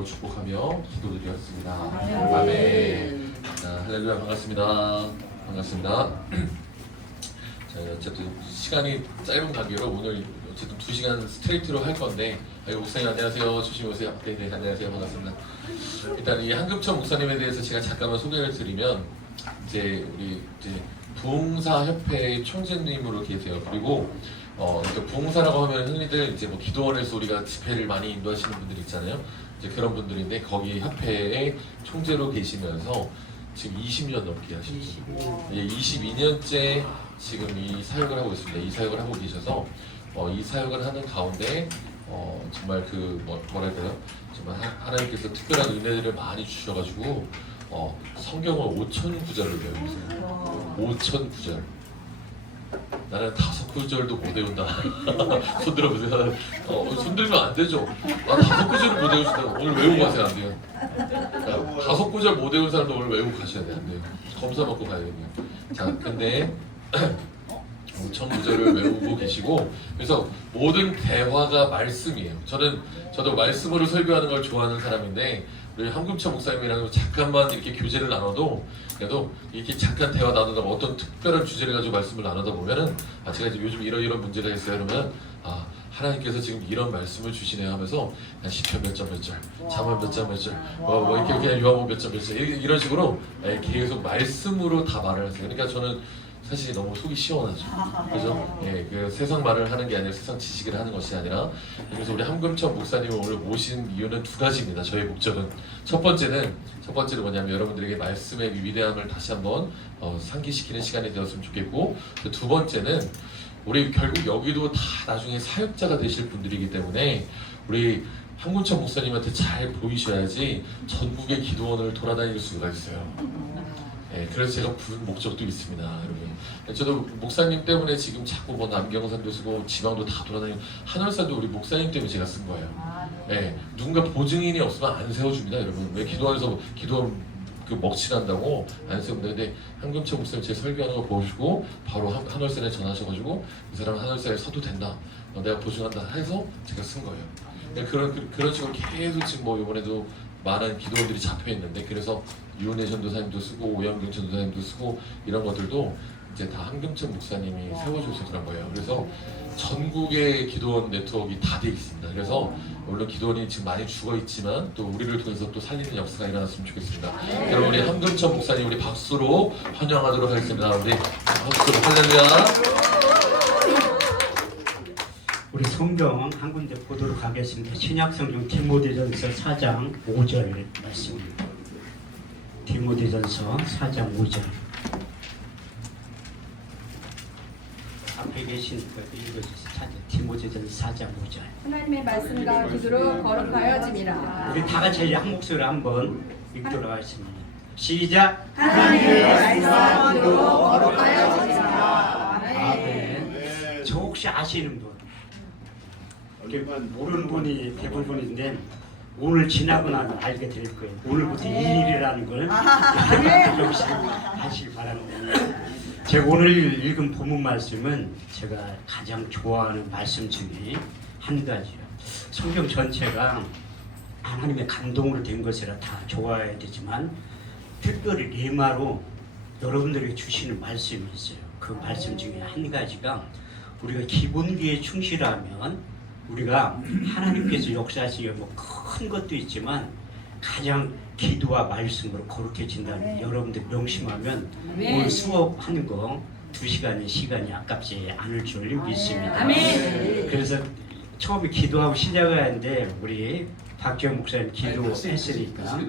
이름으로 축복하며 기도드렸습니다. 아멘. 자, 할렐루야. 반갑습니다. 반갑습니다. 자, 어쨌든 시간이 짧은 관계로 오늘 어쨌든 2시간 스트레이트로 할 건데, 목사님 안녕하세요. 조심히 오세요. 네, 안녕하세요. 반갑습니다. 일단 이 한금천 목사님에 대해서 제가 잠깐만 소개를 드리면, 이제 우리 부흥사협회 총재님으로 계세요. 그리고 부흥사라고 하면 흔히들 이제 뭐 기도원에서 우리가 집회를 많이 인도하시는 분들 있잖아요. 이제 그런 분들인데 거기 협회의 총재로 계시면서 지금 20년 넘게 하셨죠. 22년째 지금 이 사역을 하고 있습니다. 이 사역을 하고 계셔서 이 사역을 하는 가운데 정말 뭐랄까요? 정말 하나님께서 특별한 은혜들을 많이 주셔가지고 성경을 5,000구절을 외우세요. 5,000구절. 나는 5구절도 못 외운다. 손 들어보세요. 손 들면 안 되죠. 5구절을 못 외우신다. 오늘 외우고 가세요. 안 돼요. 5구절 못 외운 사람도 오늘 외우고 가셔야 돼요. 안 돼요. 검사 받고 가야겠네요. 자, 근데 5,000구절을 외우고 계시고, 그래서 모든 대화가 말씀이에요. 저도 말씀으로 설교하는 걸 좋아하는 사람인데, 우리 한금천 목사님이랑 잠깐만 이렇게 교제를 나눠도, 그래도 이렇게 잠깐 대화 나누다 어떤 특별한 주제를 가지고 말씀을 나누다 보면은, 제가 이제 요즘 이런 문제가 있어요. 그러면 하나님께서 지금 이런 말씀을 주시네요 하면서 시편 몇 절 몇 절, 잠언 몇 절 몇 절, 이렇게 그냥 요한복음 몇 절 몇 절 이런 식으로 계속 말씀으로 다 말을 하세요. 그러니까 저는 사실 너무 속이 시원하죠. 그죠? 예, 그 세상 말을 하는 게 아니라 세상 지식을 하는 것이 아니라. 그래서 우리 한금천 목사님을 오늘 모신 이유는 2가지입니다. 저의 목적은 첫 번째는 뭐냐면 여러분들에게 말씀의 위대함을 다시 한번 상기시키는 시간이 되었으면 좋겠고, 두 번째는 우리 결국 여기도 다 나중에 사역자가 되실 분들이기 때문에 우리 한금천 목사님한테 잘 보이셔야지 전국의 기도원을 돌아다닐 수가 있어요. 네, 그래서 제가 부른 목적도 있습니다, 여러분. 저도 목사님 때문에 지금 자꾸 뭐 남경산도 쓰고 지방도 다 돌아다니고, 한월산도 우리 목사님 때문에 제가 쓴 거예요. 네, 누군가 보증인이 없으면 안 세워줍니다, 여러분. 왜 기도원에서 기도원 먹칠한다고 안 세웁니다. 근데 한금천 목사님 제 설교하는 거 보시고 바로 한월산에 전화하셔가지고 이 사람 한월산에 서도 된다, 내가 보증한다 해서 제가 쓴 거예요. 네, 그런 식으로 계속 지금 뭐 이번에도 많은 기도원들이 잡혀 있는데, 그래서 유은혜 전도사님도 쓰고 오영경 전도사님도 쓰고 이런 것들도 이제 다 한금천 목사님이 세워줘서 그런 거예요. 그래서 전국의 기도원 네트워크가 다 돼 있습니다. 그래서 물론 기도원이 지금 많이 죽어 있지만 또 우리를 통해서 또 살리는 역사가 일어났으면 좋겠습니다. 여러분, 우리 한금천 목사님 우리 박수로 환영하도록 하겠습니다. 우리 박수로 할렐루야. 우리 성경 한 군데 보도록 하겠습니다. 신약성경 디모데전서 4장 5절 말씀입니다. 디모데전서 4장 5절. 앞에 계신 분 읽어주세요. 디모데전서 4장 5절. 하나님의 말씀과 기도로 거룩하여짐이라. 우리 다 같이 한 목소리로 한번 읽도록 하겠습니다. 시작. 하나님의 말씀과 기도로 거룩하여짐이라. 아멘. 저 혹시 아시는 분? 모르는 분이 대부분인데 오늘 지나고 나면 알게 될 거예요. 오늘부터 이 일이라는 걸 조금씩 하시기 바랍니다. 제가 오늘 읽은 본문 말씀은 제가 가장 좋아하는 말씀 중에 한 가지예요. 성경 전체가 하나님의 감동으로 된 것이라 다 좋아해야 되지만 특별히 레마로 여러분들에게 주시는 말씀이 있어요. 그 말씀 중에 한 가지가 우리가 기본기에 충실하면 우리가 하나님께서 역사하시기에 뭐 큰 것도 있지만 가장 기도와 말씀으로 거룩해진다는 여러분들 명심하면 오늘 수업하는 거 2시간의 시간이 아깝지 않을 줄 믿습니다. 그래서 처음에 기도하고 시작을 하는데 우리 박지영 목사님 기도했으니까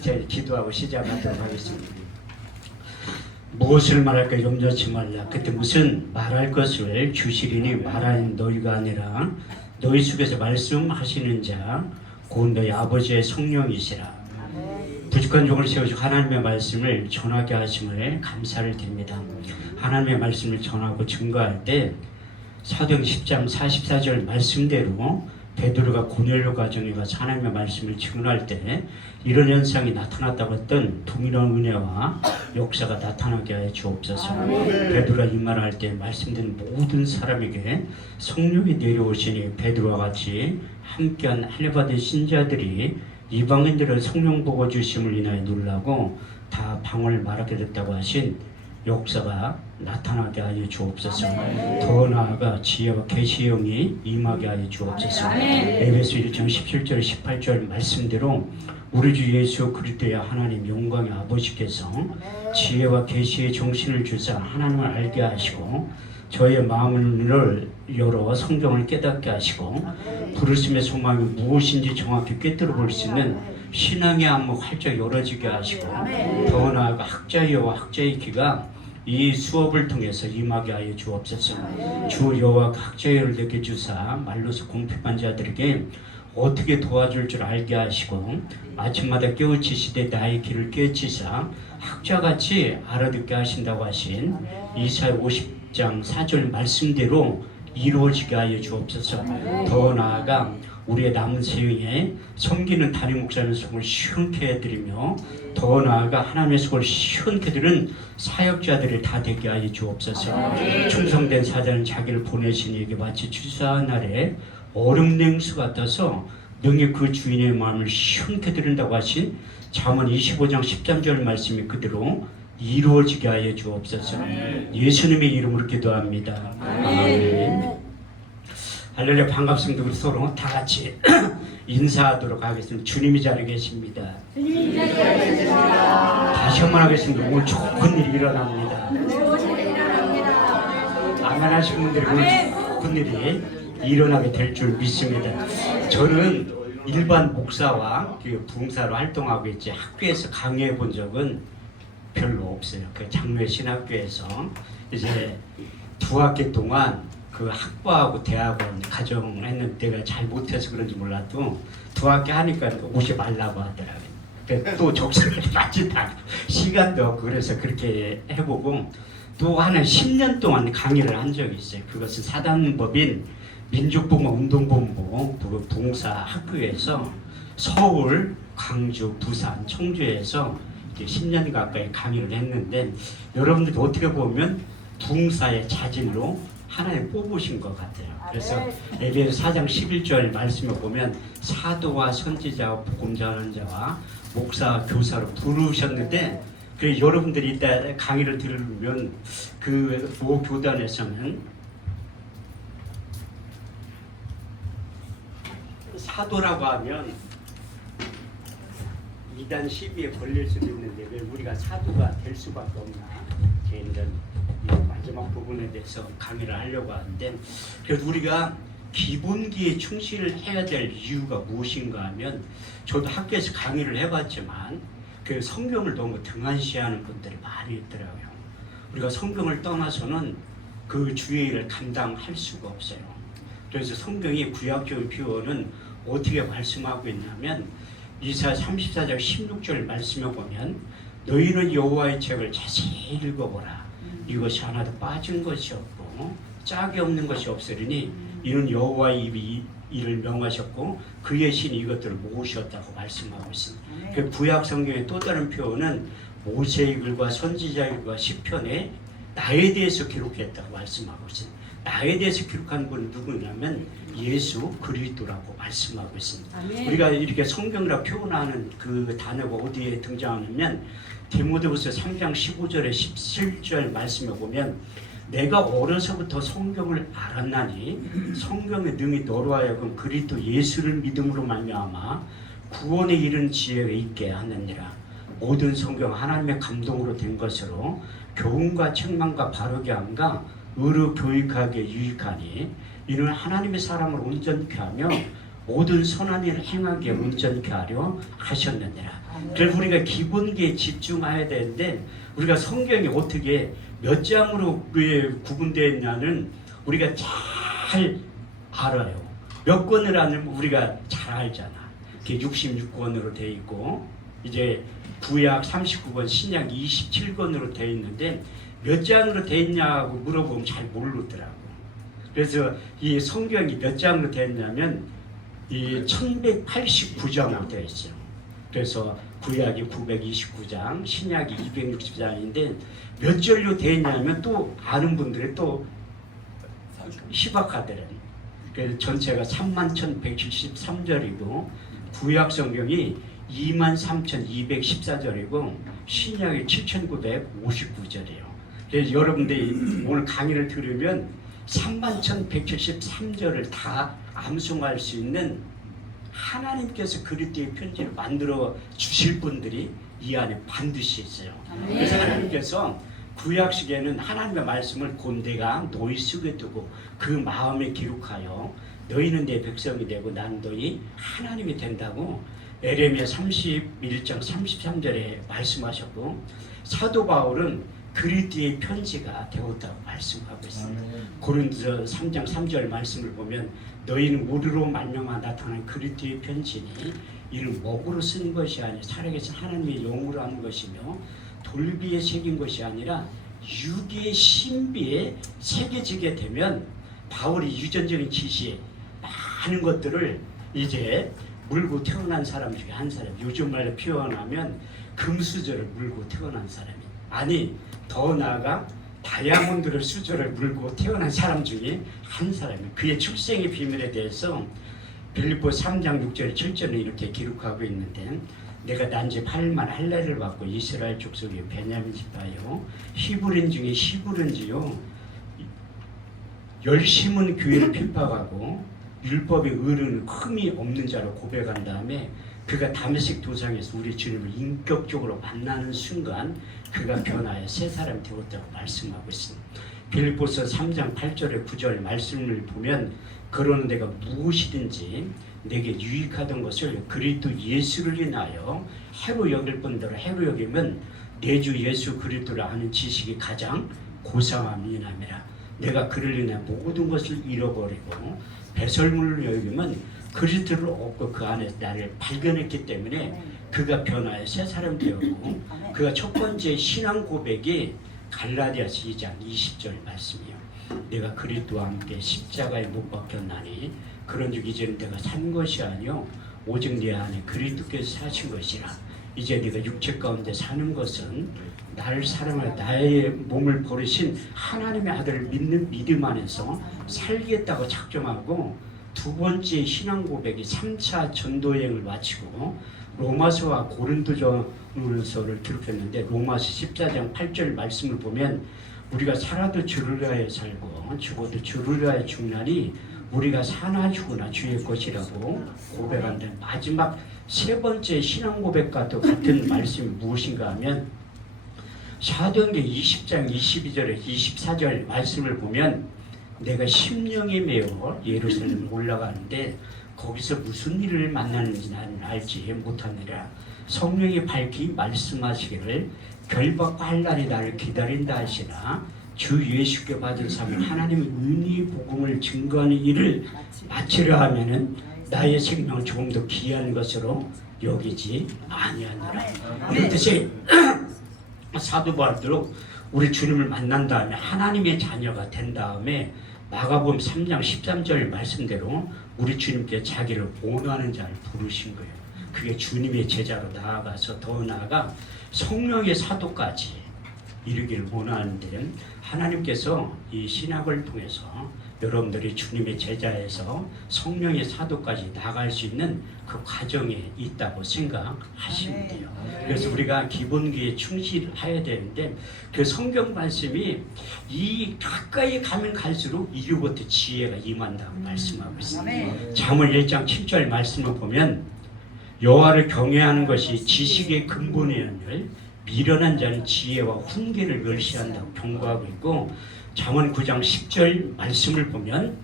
제가 기도하고 시작하도록 하겠습니다. 무엇을 말할까 염려치 말라. 그때 무슨 말할 것을 주시리니 말하는 너희가 아니라 너희 속에서 말씀하시는 자 곧 너희 아버지의 성령이시라. 부족한 종을 세우시고 하나님의 말씀을 전하게 하심을 감사를 드립니다. 하나님의 말씀을 전하고 증거할 때 사도행 10장 44절 말씀대로 베드로가 고넬료 가정에 가서 하나님의 말씀을 증언할 때 이런 현상이 나타났다고 했던 동일한 은혜와 역사가 나타나게 하여 주옵소서. 베드로가 이 말을 할 때 말씀드린 모든 사람에게 성령이 내려오시니 베드로와 같이 함께한 할례받은 신자들이 이방인들의 성령 보고 주심을 인하여 놀라고 다 방언을 말하게 됐다고 하신 역사가 나타나게 하여 주옵소서. 더 나아가 지혜와 계시의 영이 임하게 하여 주옵소서. 에베소 1장 17절 18절 말씀대로 우리 주 예수 그리스도의 하나님 영광의 아버지께서 지혜와 계시의 정신을 주사 하나님을 알게 하시고 저의 마음을 열어 성경을 깨닫게 하시고 부르심의 소망이 무엇인지 정확히 꿰뚫어 볼 수 있는 신앙의 안목 활짝 열어지게 하시고 더 나아가 학자여와 학자의 귀가 이 수업을 통해서 임하게 하여 주옵소서. 주 여호와 학자여를 내게 주사 말로서 공핍한 자들에게 어떻게 도와줄 줄 알게 하시고 아침마다 깨우치시되 나의 길을 깨우치사 학자같이 알아듣게 하신다고 하신 이사야 50장 4절 말씀대로 이루어지게 하여 주옵소서. 더 나아가 우리의 남은 생에 섬기는 담임 목사님 속을 시원케 해드리며 더 나아가 하나님의 속을 시원케 들은 사역자들이 다 되게 하여 주옵소서. 충성된 사자는 자기를 보내신 이에게 마치 추수한 날에 얼음 냉수 같아서 능히 그 주인의 마음을 시원케 들은다고 하신 잠언 25장 13절 말씀이 그대로 이루어지게 하여 주옵소서. 예수님의 이름으로 기도합니다. 아멘. 할렐루야. 반갑습니다. 우리 서로 다 같이 인사하도록 하겠습니다. 주님이 자리에 계십니다. 다시 한번 하겠습니다. 오늘 좋은 일이 일어납니다. 아멘 하시는 분들이 오늘 좋은 일이 일어나게 될 줄 믿습니다. 저는 일반 목사와 부흥사로 활동하고 있지 학교에서 강의해 본 적은 별로 없어요. 그 장로의 신학교에서 이제 2학기 동안 그 학부하고 대학원 가정을 했는데 내가 잘 못해서 그런지 몰라도 2학기 하니까 오지 말라고 하더라고요. 또 적성에 빠지다가 시간도 없고 그래서 그렇게 해보고 또 한 10년 동안 강의를 한 적이 있어요. 그것은 사단법인 민족봉헌운동본부 부흥사 학교에서 서울, 광주, 부산, 청주에서 이제 10년 가까이 강의를 했는데 여러분들이 어떻게 보면 부흥사의 자진으로 하나님 뽑으신 것 같아요. 그래서 에베소 4장 11절 말씀을 보면 사도와 선지자와 복음 전하는 자와 목사, 교사로 부르셨는데 그 여러분들이 이따 강의를 들으면 그 모 교단에서는 사도라고 하면 이단 시비에 걸릴 수도 있는데 왜 우리가 사도가 될 수밖에 없나? 이런 마지막 부분에 대해서 강의를 하려고 하는데 그래서 우리가 기본기에 충실해야 될 이유가 무엇인가 하면 저도 학교에서 강의를 해봤지만 그 성경을 너무 등한시하는 분들이 많이 있더라고요. 우리가 성경을 떠나서는 그 주의 일을 감당할 수가 없어요. 그래서 성경이 구약적인 표현은 어떻게 말씀하고 있냐면 이사야 34장 16절 말씀에 보면 너희는 여호와의 책을 자세히 읽어보라. 이것이 하나도 빠진 것이 없고 짝이 없는 것이 없으리니 이는 여호와의 입이 이를 명하셨고 그의 신이 이것들을 모으셨다고 말씀하고 있습니다. 그 구약 성경의 또 다른 표현은 모세의 글과 선지자의 글과 시편에 나에 대해서 기록했다고 말씀하고 있습니다. 나에 대해서 기록한 분은 누구냐면 예수 그리스도라고 말씀하고 있습니다. 아멘. 우리가 이렇게 성경이라 표현하는 그 단어가 어디에 등장하냐면 디모데후서 3장 15절에 17절 말씀에 보면 내가 어려서부터 성경을 알았나니 성경의 능히 너로 하여금 그리스도 예수를 믿음으로 말미암아 구원에 이른 지혜가 있게 하느니라. 모든 성경 하나님의 감동으로 된 것으로 교훈과 책망과 바르게 함과 의로 교육하기에 유익하니 이는 하나님의 사람을 온전케 하며 모든 선한 일을 행하기에 온전케 하려 하셨느니라. 그래서 우리가 기본기에 집중해야 되는데 우리가 성경이 어떻게 몇 장으로 구분되어 있냐는 우리가 잘 알아요. 몇 권을 하면 우리가 잘 알잖아. 66권으로 되어 있고 이제 구약 39권, 신약 27권으로 되어 있는데 몇 장으로 되어 있냐고 물어보면 잘 모르더라고. 그래서 이 성경이 몇 장으로 되어 있냐면 이 1189장으로 되어 있어요. 그래서 구약이 929장, 신약이 260장인데 몇 절로 되어 있냐면 또 아는 분들이 또 희박하더라고요. 그래서 전체가 31,173절이고 구약 성경이 23,214절이고 신약이 7,959절이에요. 그래서 여러분들이 오늘 강의를 들으면 31,173절을 다 암송할 수 있는 하나님께서 그리스도의 편지를 만들어 주실 분들이 이 안에 반드시 있어요. 그래서 하나님께서 구약 시대에는 하나님의 말씀을 곤대가 너희 속에 두고 그 마음에 기록하여 너희는 내 백성이 되고 난 너희 하나님이 된다고 에레미야 31장 33절에 말씀하셨고 사도 바울은 그리스도의 편지가 되었다고 말씀하고 있습니다. 고린도서 3장 3절 말씀을 보면 너희는 우리로 말미암아 나타난 그리스도의 편지니 이는 먹으로 쓴 것이 아니라 살아계신 하나님의 영으로 하는 것이며 돌비에 새긴 것이 아니라 유기의 신비에 새겨지게 되면 바울이 유전적인 지시에 많은 것들을 이제 물고 태어난 사람 중에 한 사람, 요즘 말로 표현하면 금수저를 물고 태어난 사람이 아니 더 나아가 다이아몬드를 수저를 물고 태어난 사람 중에 한 사람이 그의 출생의 비밀에 대해서 빌립보 3장 6절 7절에 이렇게 기록하고 있는데 내가 난지 8만 할례를 받고 이스라엘 족속의 베냐민 지파요 히브리인 중에 히브리인지요 열심은 교회를 핍박하고 율법의 의는 흠이 없는 자로 고백한 다음에 그가 다메섹 도상에서 우리 주님을 인격적으로 만나는 순간 그가 변하여 새 사람이 되었다고 말씀하고 있습니다. 빌립보서 3장 8절에 9절 말씀을 보면 그러는 내가 무엇이든지 내게 유익하던 것을 그리스도 예수를 인하여 해로 여길 뿐더러 해로 여기면 내 주 예수 그리스도를 아는 지식이 가장 고상함이 남이라. 내가 그를 인해 모든 것을 잃어버리고 배설물을 여기면 그리스도를 얻고 그 안에서 나를 발견했기 때문에 그가 변화해 새 사람 되었고 그가 첫 번째 신앙 고백이 갈라디아서 2장 20절 말씀이에요. 내가 그리스도와 함께 십자가에 못 박혔나니 그런즉 이제는 내가 산 것이 아니요 오직 내 안에 그리스도께서 사신 것이라. 이제 네가 육체 가운데 사는 것은 나를 사랑하여 나의 몸을 버리신 하나님의 아들을 믿는 믿음 안에서 살겠다고 작정하고 두 번째 신앙 고백이 3차 전도여행을 마치고 로마서와 고린도전서를 기록했는데 로마서 14장 8절 말씀을 보면 우리가 살아도 주를 위하여 살고 죽어도 주를 위하여 죽나니 우리가 사나 죽으나 주의 것이라고 고백한데 마지막 세 번째 신앙 고백과도 같은 말씀이 무엇인가 하면 사도행전 20장 22절에 24절 말씀을 보면 내가 심령이 메어 예루살렘에 올라가는데 거기서 무슨 일을 만나는지 나는 알지 못하느라 성령이 밝히 말씀하시기를 결박과 할 날이 나를 기다린다 하시나 주 예수께 받을 삶은 하나님의 은혜의 복음을 증거하는 일을 마치려 하면은 나의 생명을 조금 더 귀한 것으로 여기지 아니하노라. 그렇듯이 사도 바울도 우리 주님을 만난 다음에 하나님의 자녀가 된 다음에 마가복음 3장 13절 말씀대로 우리 주님께 자기를 원하는 자를 부르신 거예요. 그게 주님의 제자로 나아가서 더 나아가 성령의 사도까지 이르기를 원하는데 하나님께서 이 신학을 통해서 여러분들이 주님의 제자에서 성령의 사도까지 나갈 수 있는 그 과정에 있다고 생각하시면 돼요. 그래서 우리가 기본기에 충실해야 되는데 그 성경 말씀이 이 가까이 가면 갈수록 이로부터 지혜가 임한다고 말씀하고 있습니다. 잠언 1장 7절 말씀을 보면 여호와를 경외하는 것이 지식의 근본이오늘 미련한 자는 지혜와 훈계를 멸시한다고 경고하고 있고 잠언 9장 10절 말씀을 보면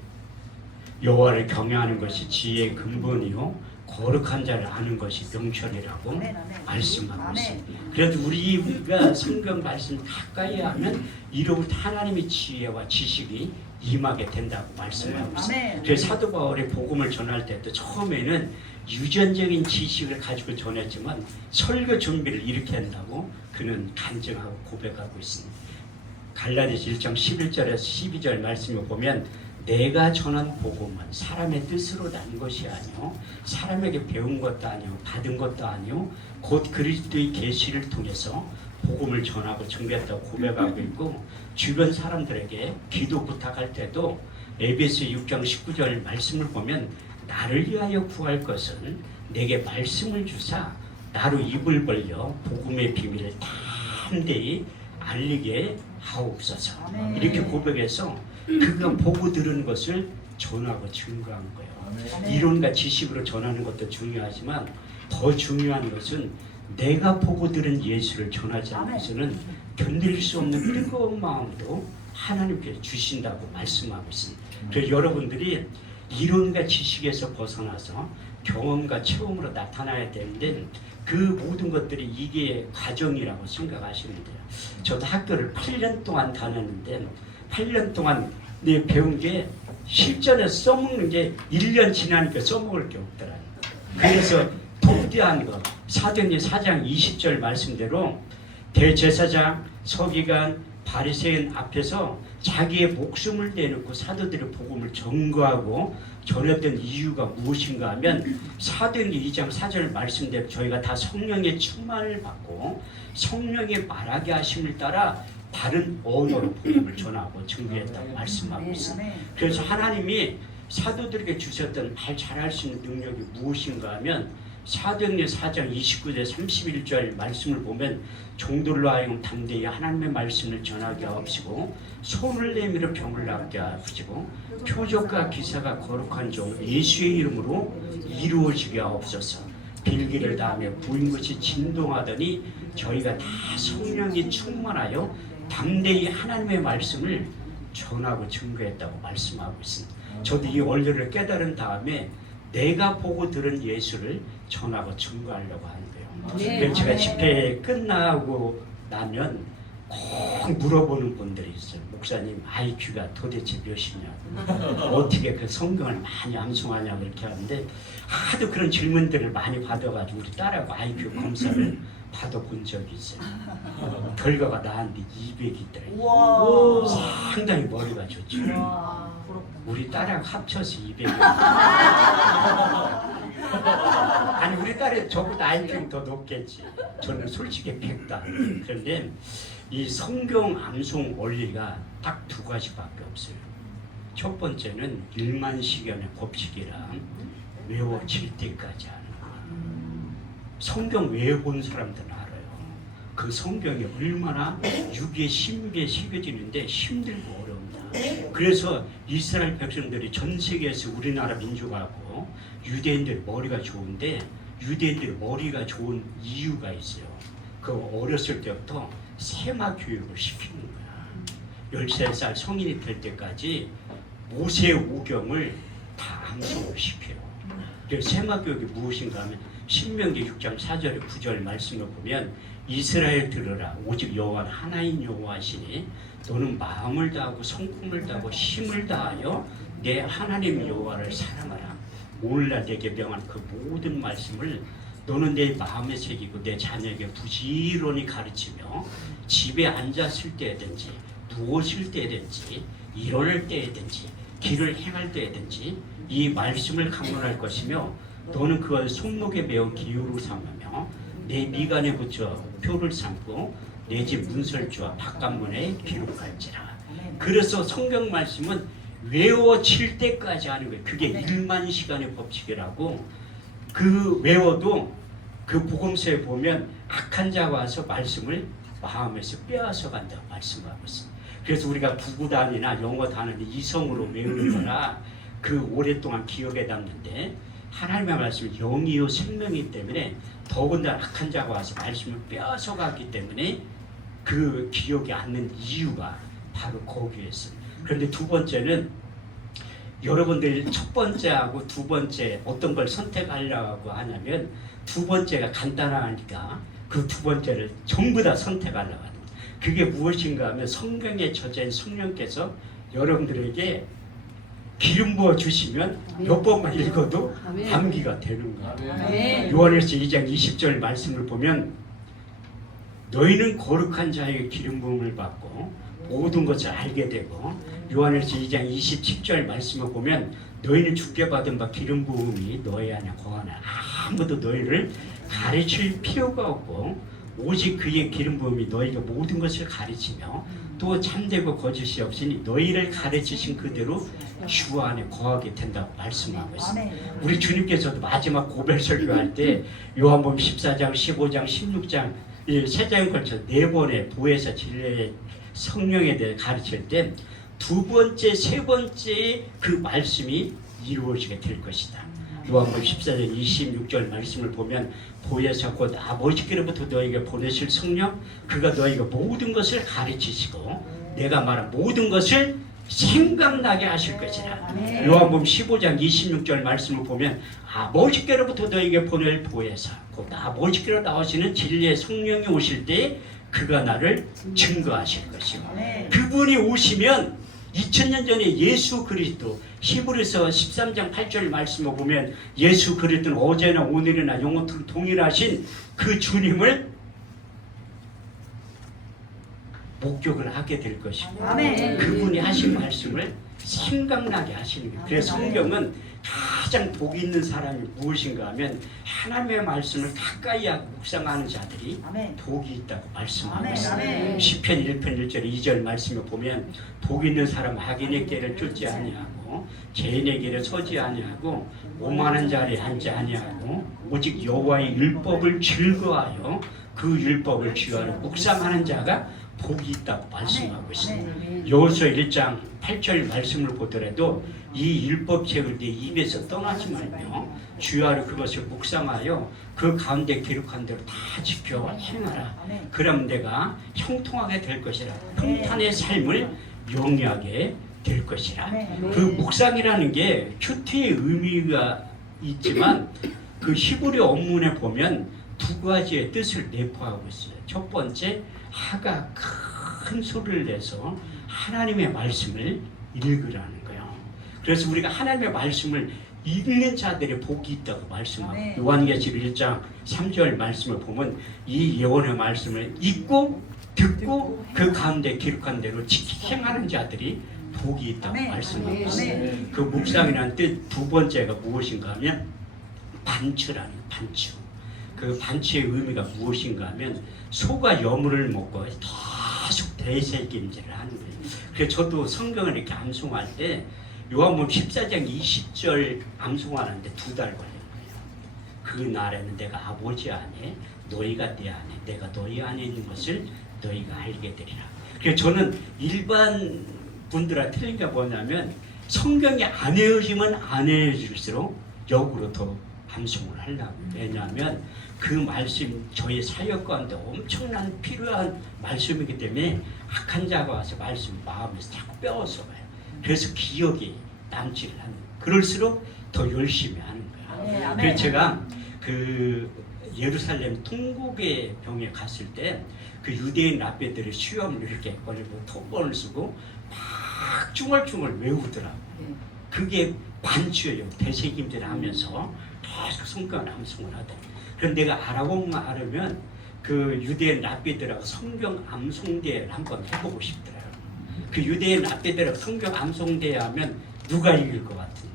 여호와를 경외하는 것이 지혜의 근본이요 거룩한 자를 아는 것이 명철이라고 말씀하고 있습니다. 그래도 우리가 성경 말씀 가까이 하면 이로부터 하나님의 지혜와 지식이 임하게 된다고 말씀하고 있습니다. 그래서 사도 바울이 복음을 전할 때도 처음에는 유전적인 지식을 가지고 전했지만 설교 준비를 이렇게 한다고 그는 간증하고 고백하고 있습니다. 갈라디아서 1장 11절에서 12절 말씀을 보면 내가 전한 복음은 사람의 뜻으로 난 것이 아니요 사람에게 배운 것도 아니요 받은 것도 아니요 곧 그리스도의 계시를 통해서 복음을 전하고 전개했다고 고백하고 있고 주변 사람들에게 기도 부탁할 때도 에베소 6장 19절 말씀을 보면 나를 위하여 구할 것은 내게 말씀을 주사 나로 입을 벌려 복음의 비밀을 담대히 알리게 하옵소서. 이렇게 고백해서 그가 보고 들은 것을 전하고 증거한 거예요. 이론과 지식으로 전하는 것도 중요하지만 더 중요한 것은 내가 보고 들은 예수를 전하지 않고서는 견딜 수 없는 뜨거운 마음도 하나님께서 주신다고 말씀하고 있습니다. 그래서 여러분들이 이론과 지식에서 벗어나서 경험과 체험으로 나타나야 되는데 그 모든 것들이 이게 과정이라고 생각하시면 돼요. 저도 학교를 8년 동안 다녔는데 8년 동안 내 배운 게 실전에 써먹는 게 1년 지나니까 써먹을 게 없더라고요. 그래서 독대한 거 사도행전 4장 20절 말씀대로 대제사장, 서기관, 바리새인 앞에서 자기의 목숨을 내놓고 사도들의 복음을 전거하고 전했던 이유가 무엇인가 하면 사도행전 2장 4절 말씀대로 저희가 다 성령의 충만을 받고 성령의 말하게 하심을 따라 다른 언어로 복음을 전하고 증거했다고 말씀하고 있습니다. 그래서 하나님이 사도들에게 주셨던 말 잘할 수 있는 능력이 무엇인가 하면 사도행전 4장 29절 31절 말씀을 보면 종들로 하여금 담대히 하나님의 말씀을 전하게 하옵시고 손을 내밀어 병을 낫게 하시고 표적과 기사가 거룩한 종 예수의 이름으로 이루어지게 하옵소서. 빌기를 다하며 부인 것이 진동하더니 저희가 다 성령이 충만하여 담대히 하나님의 말씀을 전하고 증거했다고 말씀하고 있습니다. 저도 이 원리를 깨달은 다음에 내가 보고 들은 예수를 전하고 증거하려고 하는 거예요. 네. 그래서 제가 집회 끝나고 나면 꼭 물어보는 분들이 있어요. 목사님 IQ가 도대체 몇이냐고 어떻게 그 성경을 많이 암송하냐고 이렇게 하는데 하도 그런 질문들을 많이 받아가지고 우리 딸하고 IQ 검사를 받아본 적이 있어요. 결과가 나한테 200이더래요. 상당히 머리가 좋죠. 우리 딸하고 합쳐서 200. 아니 우리 딸이 저보다 IQ는 더 높겠지. 저는 솔직히 100다. 그런데 이 성경 암송 원리가 딱 두 가지밖에 없어요. 첫 번째는 1만 시간의 법칙이랑 외워질 때까지 하는 거예요. 성경 외워본 사람들은 알아요. 그 성경이 얼마나 육에 심기에 새겨지는데 힘들고 어려운다. 그래서 이스라엘 백성들이 전 세계에서 우리나라 민족하고 유대인들 머리가 좋은데 유대인들 머리가 좋은 이유가 있어요. 그 어렸을 때부터 세마 교육을 시키는 거야. 13살 성인이 될 때까지 모세 오경을 다 암송을 시켜요. 그래서 세마 교육이 무엇인가 하면 신명기 6장 4절 9절 말씀을 보면 이스라엘 들으라 오직 여호와는 하나인 여호와시니 너는 마음을 다하고 성품을 다하고 힘을 다하여 내 하나님 여호와를 사랑하라. 오늘날 내게 명한 그 모든 말씀을 너는 내 마음에 새기고 내 자녀에게 부지런히 가르치며 집에 앉았을 때든지 누웠을 때든지 일어날 때든지 길을 행할 때든지 이 말씀을 강론할 것이며 너는 그걸 손목에 매어 기호로 삼으며 내 미간에 붙여 표를 삼고 내 집 문설주와 바깥문에 기록할지라. 그래서 성경 말씀은 외워질 때까지 하는 거예요. 그게 1만 시간의 법칙이라고. 그 외워도 그 복음서에 보면 악한 자가 와서 말씀을 마음에서 빼앗아 간다고 말씀하고 있습니다. 그래서 우리가 구구단이나 영어 단어를 이성으로 외우는 거라 그 오랫동안 기억에 남는데 하나님의 말씀은 영이요 생명이기 때문에 더군다나 악한 자가 와서 말씀을 빼앗아 갔기 때문에 그 기억이 않는 이유가 바로 거기에 있어요. 그런데 두 번째는 여러분들이 첫 번째하고 두 번째 어떤 걸 선택하려고 하냐면 두 번째가 간단하니까 그 두 번째를 전부 다 선택하려고 합니다. 그게 무엇인가 하면 성경의 저자인 성령께서 여러분들에게 기름 부어 주시면 몇 번만 읽어도 암기가 되는 거예요. 요한일서 2장 20절 말씀을 보면 너희는 거룩한 자에게 기름 부음을 받고 모든 것을 알게 되고 요한일서 2장 27절 말씀을 보면 너희는 주께 받은 바 기름 부음이 너희 안에 거하나 아무도 너희를 가르칠 필요가 없고 오직 그의 기름 부음이 너희가 모든 것을 가르치며 또 참되고 거짓이 없으니 너희를 가르치신 그대로 주 안에 거하게 된다고 말씀하고 있습니다. 우리 주님께서도 마지막 고별 설교할 때 요한복음 14장, 15장, 16장 이 세 장에 걸쳐 네 번의 보혜사 진리의 성령에 대해 가르칠 때 두 번째, 세 번째 그 말씀이 이루어지게 될 것이다. 요한복음 14장 26절 말씀을 보면 보혜사 곧 아버지께로부터 너희에게 보내실 성령 그가 너희가 모든 것을 가르치시고 내가 말한 모든 것을 생각나게 하실 것이라. 요한복음 15장 26절 말씀을 보면 아버지께로부터 너희에게 보낼 보혜사 곧 아버지께로 나오시는 진리의 성령이 오실 때 그가 나를 증거하실 것이고 그분이 오시면 2000년 전에 예수 그리스도 히브리서 13장 8절 말씀을 보면 예수 그리스도는 어제나 오늘이나 영원토록 동일하신 그 주님을 목격을 하게 될 것이고 그분이 하신 말씀을 생각나게 하시는 거예요. 그래서 성경은 가장 복이 있는 사람이 무엇인가 하면 하나님의 말씀을 가까이 하고 묵상하는 자들이 복이 있다고 말씀하고 있습니다. 시편 1편 1절 2절 말씀을 보면 복 있는 사람은 악인의 길을 쫓지 아니하고 죄인의 길에 서지 아니하고 오만한 자리에 앉지 아니하고 오직 여호와의 율법을 즐거워하여 그 율법을 주하여 묵상하는 자가 복이 있다고 말씀하고 있습니다. 여호수아 1장 8절 말씀을 보더라도 이 율법책을 네 입에서 떠나지 말며 주야로 그것을 묵상하여 그 가운데 기록한 대로 다 지켜 행하라. 그럼 내가 형통하게 될 것이라. 평탄의 삶을 영위하게 될 것이라. 그 묵상이라는 게 큐티의 의미가 있지만 그 히브리 원문에 보면 두 가지의 뜻을 내포하고 있어요. 첫 번째, 하가 큰 소리를 내서 하나님의 말씀을 읽으라는 거예요. 그래서 우리가 하나님의 말씀을 읽는 자들의 복이 있다고 말씀하고 요한계시록 1장 3절 말씀을 보면 이 예언의 말씀을 읽고 듣고 그 가운데 기록한 대로 행하는 자들이 복이 있다고 말씀하고 있어요. 그 묵상이라는 뜻 두 번째가 무엇인가 하면 반추라는 반추. 그 반추의 의미가 무엇인가 하면 소가 여물을 먹고 계속 대세김질을 하는 거예요. 그래서 저도 성경을 이렇게 암송할 때 요한복음 14장 20절 암송하는데 2달 걸린 거예요. 그 날에는 내가 아버지 안에 너희가 내 안에 내가 너희 안에 있는 것을 너희가 알게 되리라. 그래서 저는 일반 분들한테 틀린 게 뭐냐면 성경이 안 외워지면 안 외워질수록 역으로 더 암송을 하려고. 왜냐하면 그 말씀 저의 사역 가운데 엄청난 필요한 말씀이기 때문에 악한 자가 와서 말씀 마음에서 자꾸 빼앗아 가요. 그래서 기억이 남지를 않는. 그럴수록 더 열심히 하는 거예요. 그래서 제가 그 예루살렘 통곡의 병에 갔을 때 그 유대인 랍비들이 수염을 이렇게 걸리고 톱번을 쓰고 막 중얼중얼 외우더라고요. 그게 반추예요. 대세김질 하면서 계속 성경 암송을 하다. 그런데 내가 알아보면 알으면 그 유대인 랍비들하고 성경 암송대회를 한번 해보고 싶더라고요. 그 유대인 랍비들하고 성경 암송대회 하면 누가 이길 것 같은?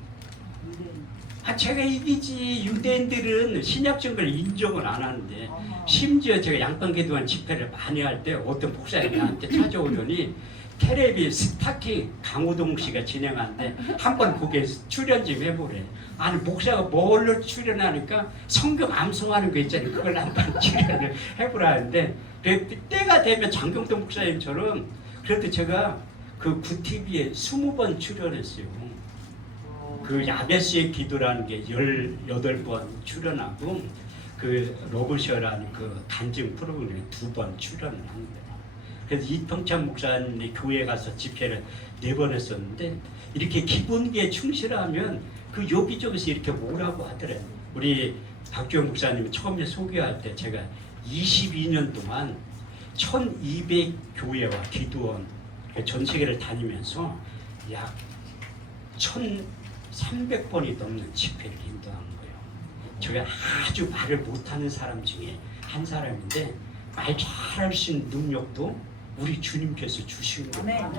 제가 이기지. 유대인들은 신약적인 걸 인정을 안 하는데 심지어 제가 양방기도한 집회를 많이 할 때 어떤 목사님이 나한테 찾아오더니 테레비 스타킹 강호동 씨가 진행하는데 한번 거기에 출연 좀 해보래. 아니 목사가 뭘로 출연하니까 성경 암송하는 거 있잖아요. 그걸 한번 출연을 해보라는데 때가 되면 장경동 목사님처럼 그래도 제가 그 구TV에 20번 출연했어요. 그 야베스의 기도라는 게 18번 출연하고 그 러브셔라는 그 간증 프로그램에 2번 출연을 합니다. 그래서 이평찬 목사님의 교회에 가서 집회를 4번 했었는데 이렇게 기본기에 충실하면 그 여기저기서 이렇게 오라고 하더래요. 우리 박주영 목사님이 처음에 소개할 때 제가 22년 동안 1200 교회와 기도원 전 세계를 다니면서 약 1300번이 넘는 집회를 인도한 거예요. 제가 아주 말을 못하는 사람 중에 한 사람인데 말 잘할 수 있는 능력도 우리 주님께서 주신 거예요.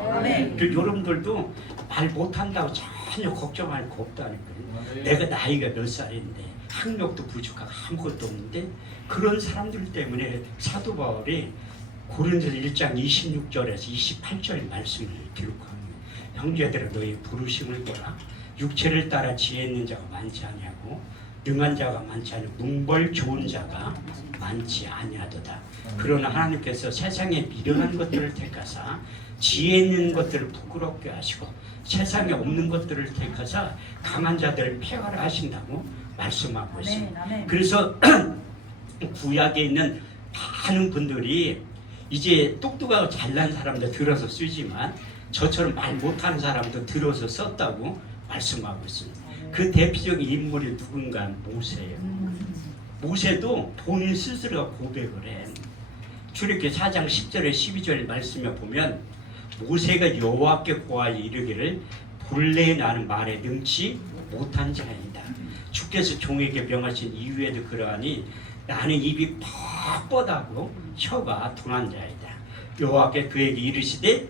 그 여러분들도 말 못한다고 전혀 걱정할 거 없다니까요. 내가 나이가 몇 살인데 학력도 부족하고 아무것도 없는데 그런 사람들 때문에 사도 바울이 고린도서 1장 26절에서 28절 말씀을 기록합니다. 형제들아 너희 부르심을 보라. 육체를 따라 지혜 있는 자가 많지 아니하고 능한 자가 많지 아니하고 문벌 좋은 자가 많지 아니하도다. 그러나 하나님께서 세상에 미련한 것들을 택하사 지혜 있는 것들을 부끄럽게 하시고 세상에 없는 것들을 택하사 강한 자들을 폐하라 하신다고 말씀하고 있습니다. 그래서 구약에 있는 많은 분들이 이제 똑똑하고 잘난 사람도 들어서 쓰지만 저처럼 말 못하는 사람도 들어서 썼다고 말씀하고 있습니다. 그 대표적인 인물이 누군가 모세예요. 모세도 본인 스스로가 고백을 해. 출애굽기 4장 10절에 12절 말씀에 보면 모세가 여호와께 고하여 이르기를 본래 나는 말에 능치 못한 자이다. 주께서 종에게 명하신 이후에도 그러하니 나는 입이 퍽퍽하고 혀가 둔한 자이다. 여호와께 그에게 이르시되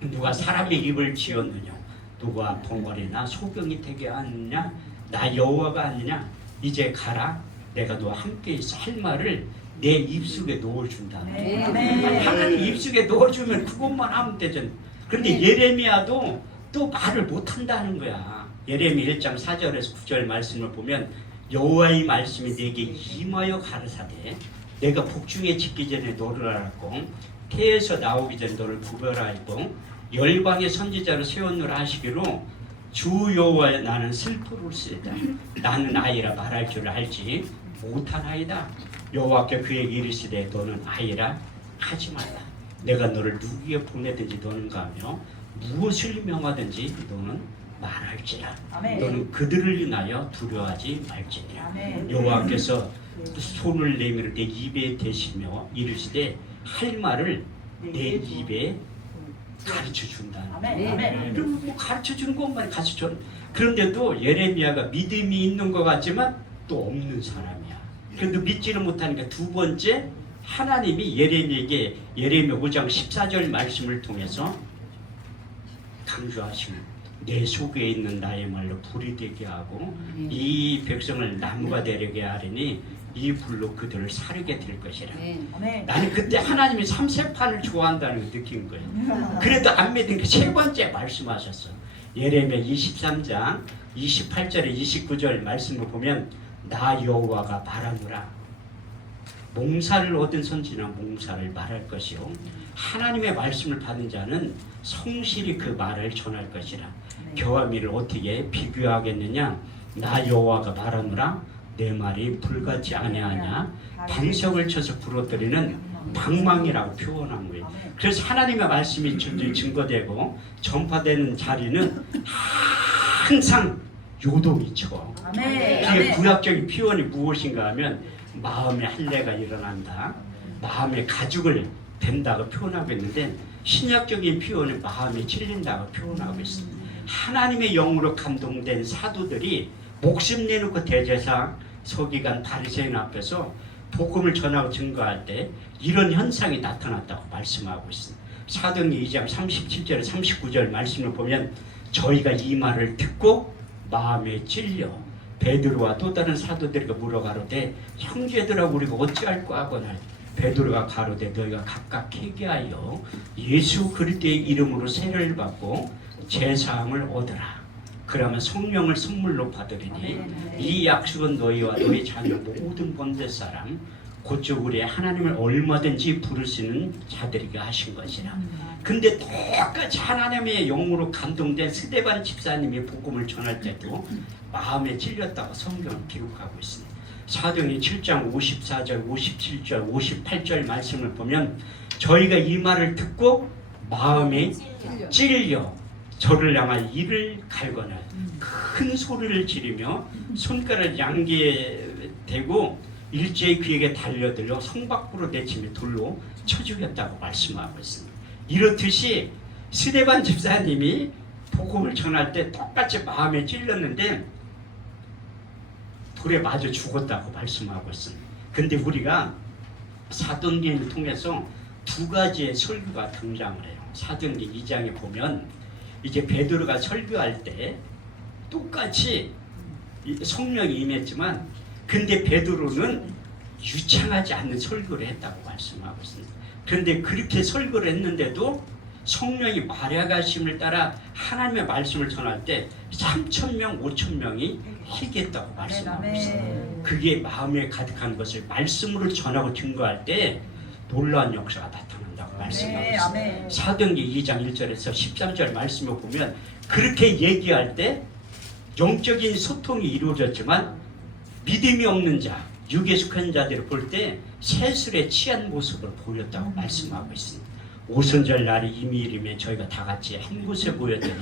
누가 사람의 입을 지었느냐 누가 덩어리나 소경이 되게 하느냐 나 여호와가 아니냐 이제 가라 내가 너와 함께 있어 할 말을 내 입속에 넣어준다. 하나님 입속에 넣어주면 그것만 하면 되잖아. 그런데 예레미야도 또 말을 못한다는 거야. 예레미야 1장 4절에서 9절 말씀을 보면 여호와의 말씀이 내게 임하여 가르사대 내가 복중에 짓기 전에 너를 알았고 태에서 나오기 전에 너를 구별하였고 열방의 선지자로 세웠노라 하시기로 주 여호와 나는 슬프를쓰다 나는 아이라 말할 줄 알지 못하나이다. 여호와께 그에게 이르시되 너는 아이라 하지 말라. 내가 너를 누구에게 보내든지 너는 가며 무엇을 명하든지 너는 말할지라. 너는 그들을 인하여 두려워하지 말지니라. 여호와께서 손을 내밀어 내 입에 대시며 이르시되 할 말을 내 입에 가르쳐 준다. 그럼 뭐 가르쳐 주는 것만 가르쳐 줘. 그런데도 예레미야가 믿음이 있는 것 같지만 또 없는 사람이야. 그런데 믿지를 못하니까 두 번째 하나님이 예레미야에게 예레미야 5장 14절 말씀을 통해서 강조하시면 내 속에 있는 나의 말로 불이 되게 하고 이 백성을 나무가 되게 하리니 이 불로 그들을 사르게 될 것이라. 나는 그때 하나님이 삼세판을 좋아한다는 걸 느낀 거예요. 그래도 안 믿은 게 세 번째 말씀하셨어. 예레미야 23장 28절에 29절 말씀을 보면 나 여호와가 말하노라. 몽사를 얻은 선지나 몽사를 말할 것이요 하나님의 말씀을 받은 자는 성실히 그 말을 전할 것이라. 교화미를 어떻게 비교하겠느냐. 나 여호와가 말하노라. 내 말이 불같이 아니하냐. 방석을 쳐서 부러뜨리는 방망이라고 표현한 거예요. 그래서 하나님의 말씀이 증거되고 전파되는 자리는 항상 요동이 쳐. 그게 구약적인 표현이 무엇인가 하면 마음의 할례가 일어난다. 마음의 가죽을 댄다고 표현하고 있는데 신약적인 표현은 마음이 찔린다고 표현하고 있습니다. 하나님의 영으로 감동된 사도들이 목숨 내놓고 대제사 서기관 바리새인 앞에서 복음을 전하고 증거할 때 이런 현상이 나타났다고 말씀하고 있습니다. 사도행전 2장 37절 39절 말씀을 보면 저희가 이 말을 듣고 마음에 찔려 베드로와 또 다른 사도들에게 물어가로되 형제들아 우리가 어찌할까 하거늘 베드로가 가로되 너희가 각각 회개하여 예수 그리스도의 이름으로 세례를 받고 제사함을 얻으라. 그러면 성령을 선물로 받으리니 이 약속은 너희와 너희 자녀 모든 본대 사람 곧즉 우리의 하나님을 얼마든지 부르시는 자들에게 하신 것이라. 근데 똑같이 하나님의 영으로 감동된 스데반 집사님이 복음을 전할 때도 마음에 찔렸다고 성경을 기록하고 있습니다. 사도행전 7장 54절 57절 58절 말씀을 보면 저희가 이 말을 듣고 마음에 찔려 저를 향하여 이를 갈거나 큰 소리를 지르며 손가락을 양기에 대고 일제히 그에게 달려들려 성 밖으로 내치며 돌로 쳐 죽였다고 말씀하고 있습니다. 이렇듯이 스데반 집사님이 복음을 전할 때 똑같이 마음에 찔렸는데 돌에 맞아 죽었다고 말씀하고 있습니다. 근데 우리가 사도행전을 통해서 두 가지의 설교가 등장을 해요. 사도행전 2장에 보면 이제 베드로가 설교할 때 똑같이 성령이 임했지만 근데 베드로는 유창하지 않는 설교를 했다고 말씀하고 있습니다. 그런데 그렇게 설교를 했는데도 성령이 말야가심을 따라 하나님의 말씀을 전할 때 3,000명, 5,000명이 희귀했다고 말씀하고 있습니다. 그게 마음에 가득한 것을 말씀으로 전하고 증거할 때 놀라운 역사가 나타난다고 말씀하고 있습니다. 사도행전 2장 1절에서 13절 말씀을 보면 그렇게 얘기할 때 영적인 소통이 이루어졌지만 믿음이 없는 자, 육에 속한 자들을 볼 때 세술에 취한 모습을 보였다고 말씀하고 있습니다. 오순절 날이 이미 이르면 저희가 다 같이 한 곳에 모였더니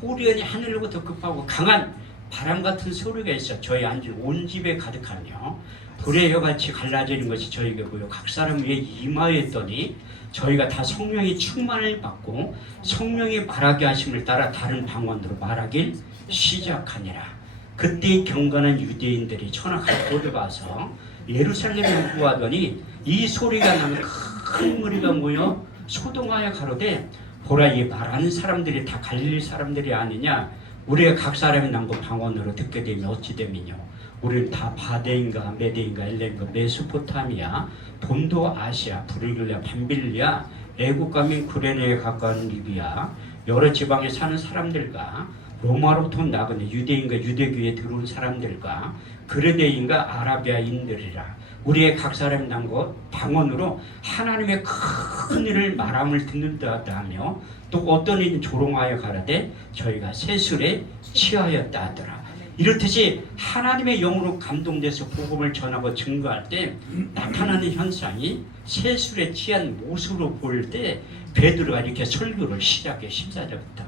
호련히 하늘로부터 급하고 강한 바람 같은 소리가 있어 저희 앉은 온 집에 가득하며 불의 혀같이 갈라지는 것이 저에게 보여 각 사람 위에 임하였더니 저희가 다 성령의 충만을 받고 성령의 말하게 하심을 따라 다른 방언으로 말하길 시작하니라. 그때 경건한 유대인들이 천하각도를 가서 예루살렘에 구하더니 이 소리가 나는 큰 무리가 모여 소동하여 가로되 보라 이 말하는 사람들이 다 갈릴리 사람들이 아니냐. 우리가 각 사람이 남고 방언으로 듣게 되면 어찌 됨이뇨. 우리는 다 바데인가 메데인가 엘렌가 메소포타미아 본도 아시아 브르길리아 밤빌리아 애국가 및 구레네에 가까운 리비아 여러 지방에 사는 사람들과 로마로부터 나그네 유대인과 유대교에 들어온 사람들과 그레네인과 아라비아인들이라 우리의 각 사람이 남고 방언으로 하나님의 큰 일을 말함을 듣는다 하며 또 어떤 이는 조롱하여 가라되 저희가 세술에 취하였다 하더라. 이렇듯이 하나님의 영으로 감동돼서 복음을 전하고 증거할 때 나타나는 현상이 세술에 취한 모습으로 보일 때 베드로가 이렇게 설교를 시작해 14절부터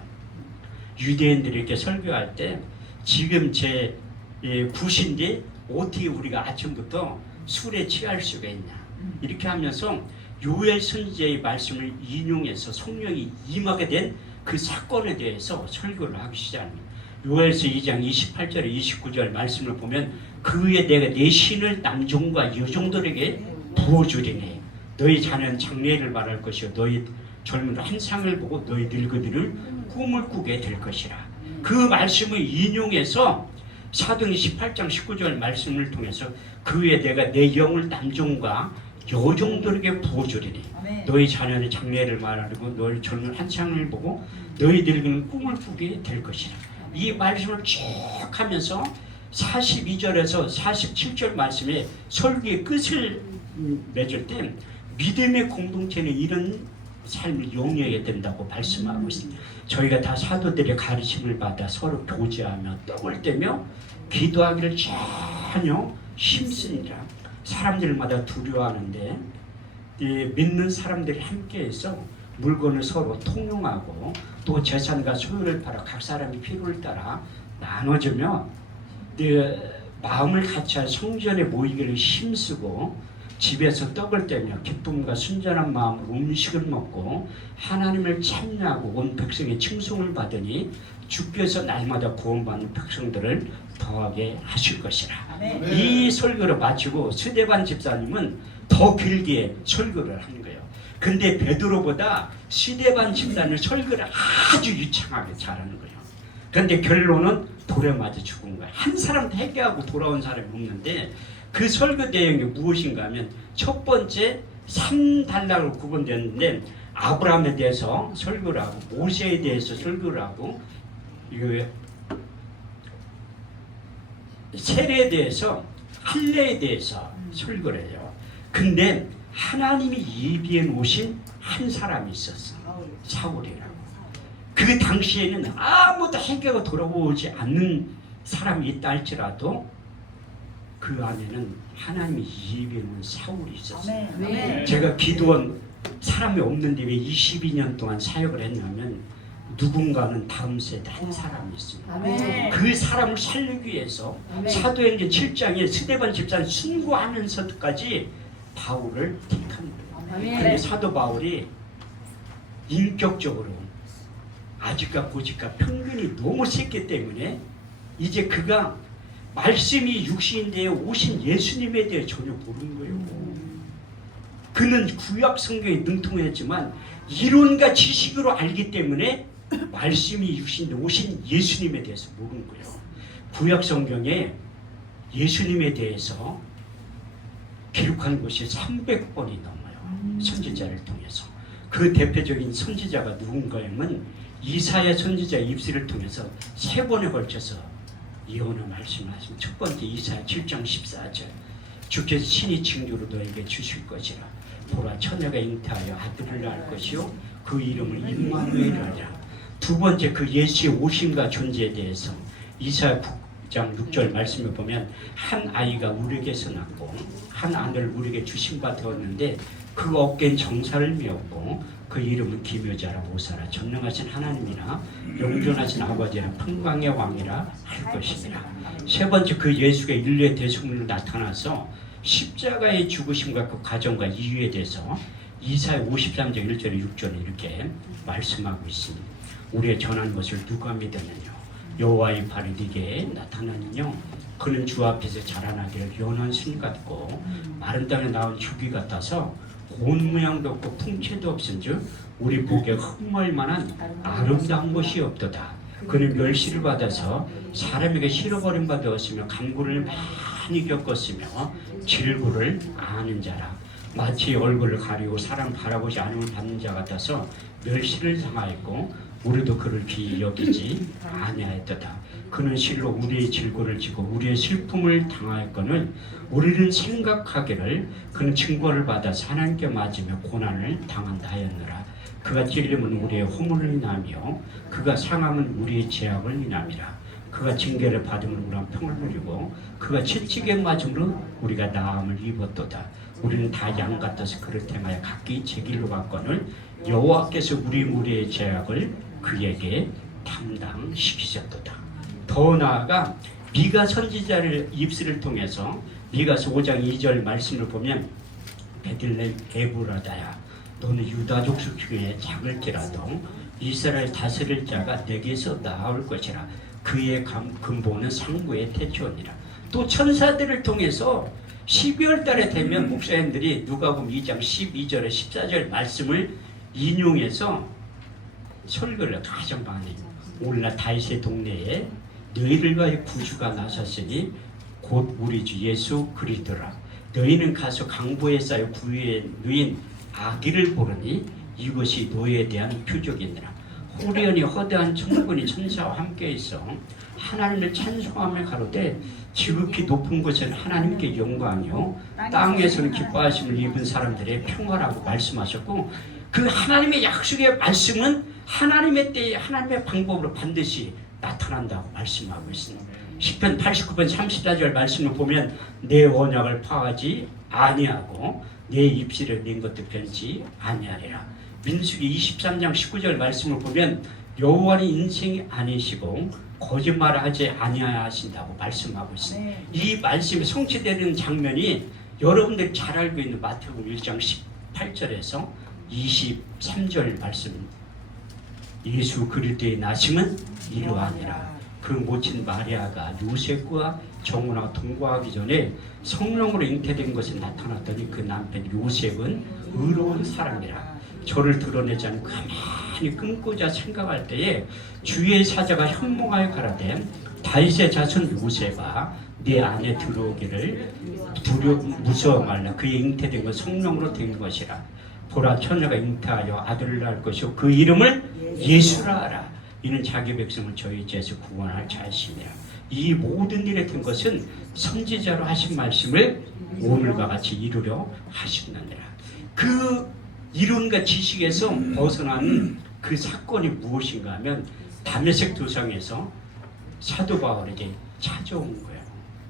유대인들이 이렇게 설교할 때 지금 제 9시인데 어떻게 우리가 아침부터 술에 취할 수가 있냐 이렇게 하면서 요엘 선지자의 말씀을 인용해서 성령이 임하게 된 그 사건에 대해서 설교를 하기 시작합니다. 요엘서 2장 28절 29절 말씀을 보면 그의 내가 내 신을 남종과 여종들에게 부어주리니 너희 자녀는 장래를 말할 것이요 너희 젊은 환상을 보고 너희 늙은이를 꿈을 꾸게 될 것이라. 그 말씀을 인용해서 사도행 18장 19절 말씀을 통해서 그의 내가 내 영을 남종과 여종들에게 부어주리니 너희 자녀는 장래를 말하고 너희 젊은 한창을 보고 너희 늙은 꿈을 꾸게 될 것이라. 이 말씀을 쭉 하면서 42절에서 47절 말씀에 설교의 끝을 맺을 때 믿음의 공동체는 이런 삶을 용이해야 된다고 말씀하고 있습니다. 저희가 다 사도들의 가르침을 받아 서로 교제하며 떡을 떼며 기도하기를 전혀 힘쓰니라. 사람들마다 두려워하는데 믿는 사람들이 함께해서 물건을 서로 통용하고 또 재산과 소유를 팔아 각 사람의 필요를 따라 나눠주며 마음을 같이할 성전에 모이기를 힘쓰고 집에서 떡을 떼며 기쁨과 순전한 마음으로 음식을 먹고 하나님을 찬양하고 온 백성의 칭송을 받으니 주께서 날마다 구원받는 백성들을 더하게 하실 것이라. 이 설교를 마치고 스데반 집사님은 더 길게 설교를 하는 거예요. 근데 베드로보다 스데반 집사님 설교를 아주 유창하게 잘하는 거예요. 근데 결론은 돌에 맞아 죽은 거예요. 한 사람도 회개하고 돌아온 사람이 없는데 그 설교 내용이 무엇인가 하면 첫 번째 3단락으로 구분되는데 아브라함에 대해서 설교를 하고 모세에 대해서 설교를 하고 세례에 대해서 할례에 대해서 설교를 해요. 근데 하나님이 예비해 놓으신 한 사람이 있었어. 사울이라고. 그 당시에는 아무도 회개가 돌아오지 않는 사람이 있다 할지라도 그 안에는 하나님이 예비해 놓은 사울이 있었어요. 제가 기도원 사람이 없는데 왜 22년 동안 사역을 했냐면 누군가는 다음 세대 한 사람이 있습니다. 그 사람을 살리기 위해서 사도행전 7장에 스데반 집사를 순교하면서까지 바울을 택합니다. 그런데 사도 바울이 인격적으로 아직과 고직과 편견이 너무 셌기 때문에 이제 그가 말씀이 육신인데 오신 예수님에 대해 전혀 모르는 거예요. 그는 구약 성경에 능통했지만 이론과 지식으로 알기 때문에 말씀이 육신인데 오신 예수님에 대해서 모르는 거예요. 구약 성경에 예수님에 대해서 기록한 것이 300번이 넘어요. 선지자를 통해서. 그 대표적인 선지자가 누군가냐면 이사야 선지자 입술을 통해서 3번에 걸쳐서 예언의 말씀을 하시면, 첫 번째 이사야 7장 14절, 주께서 친히 징조로 너에게 주실 것이라. 보라, 처녀가 잉태하여 아들을 낳을 것이요 그 이름을 임마누엘이라. 두 번째, 그 예수의 오심과 존재에 대해서 이사야 9장 6절 말씀을 보면, 한 아이가 우리에게서 낳고 한 아들을 우리에게 주신 바 되었는데 그 어깨엔 정사를 메었고 그 이름은 기묘자라 모사라. 전능하신 하나님이라 영존하신 아버지라 평강의 왕이라 할 것이니라. 세 번째, 그 예수가 인류의 대속물로 나타나서 십자가의 죽으심과 그 과정과 이유에 대해서 이사야 53장 1절에 6절에 이렇게 말씀하고 있습니다. 우리의 전한 것을 누가 믿었느냐? 여호와의 발이 네게 나타나느냐? 그는 주 앞에서 자라나기를 연한 신 같고 마른 땅에 나온 죽이 같아서 온 모양도 없고 풍채도 없은즉 우리 보기에 흠모할 만한 아름다운 것이 없도다. 그는 멸시를 받아서 사람에게 실어버린 바 되었으며 간구를 많이 겪었으며 질구를 아는 자라. 마치 얼굴을 가리고 사람 바라보지 않음을 받는 자 같아서 멸시를 당하였고 우리도 그를 귀히 여기지 아니하였도다. 그는 실로 우리의 질고를 지고 우리의 슬픔을 당하였거늘 우리는 생각하기를 그는 증거를 받아 하나님께 맞으며 고난을 당한다 하였노라. 그가 찔림은 우리의 허물을 인하며 그가 상함은 우리의 죄악을 인함이라. 그가 징계를 받음으로 우리가 평을 누리고 그가 채찍에 맞음으로 우리가 나음을 입었도다. 우리는 다 양 같아서 그를 행하여 각기 제 길로 갔거늘 여호와께서 우리의 죄악을 그에게 담당시키셨도다. 더 나아가 미가 선지자를 입술을 통해서 미가서 5장 2절 말씀을 보면, 베들레헴 에브라다야, 너는 유다 족속 중에 작을지라도 이스라엘 다스릴 자가 내게서 나올 것이라. 그의 근본은 상부의 태초니라. 또 천사들을 통해서 12월 달에 되면 목사님들이 누가복음 2장 12절에 14절 말씀을 인용해서 설교를 가장 많이, 오늘날 다윗의 동네에 너희를 위하여 구주가 나섰으니 곧 우리 주 예수 그리스도라. 너희는 가서 강보에 쌓여 구유에 누인 아기를 보르니 이것이 너희에 대한 표적이니라. 호련히 허대한 천군이 천사와 함께 있어 하나님을 찬송하며 가로되 지극히 높은 곳은 하나님께 영광이요 땅에서는 기뻐하심을 입은 사람들의 평화라고 말씀하셨고, 그 하나님의 약속의 말씀은 하나님의 때에 하나님의 방법으로 반드시 나타난다고 말씀하고 있습니다. 시편 89편 34절 말씀을 보면 내 언약을 파하지 아니하고 내 입술에 낸 것도 변치 아니하리라. 민수기 23장 19절 말씀을 보면 여호와는 인생이 아니시고 거짓말을 하지 아니하신다고 말씀하고 있습니다. 이 말씀이 성취되는 장면이 여러분들이 잘 알고 있는 마태복음 1장 18절에서 23절 말씀, 예수 그리스도의 나심은 이러하니라. 그 모친 마리아가 요셉과 정혼하고 동거하기 전에 성령으로 잉태된 것이 나타났더니 그 남편 요셉은 의로운 사람이라. 저를 드러내지 않고 가만히 끊고자 생각할 때에 주의 사자가 현몽하여 가라되 다윗의 자손 요셉아 네 안에 들어오기를 무서워 말라. 그의 잉태된 건 성령으로 된 것이라. 보라, 처녀가 잉태하여 아들을 낳을 것이요 그 이름을 예수라 하라. 이는 자기 백성을 저희 죄에서 구원할 자이시니라. 이 모든 일에 된 것은 선지자로 하신 말씀을 오늘과 같이 이루려 하시느니라. 그 이론과 지식에서 벗어난 그 사건이 무엇인가 하면 다메섹 도상에서 사도 바울에게 찾아온 거예요.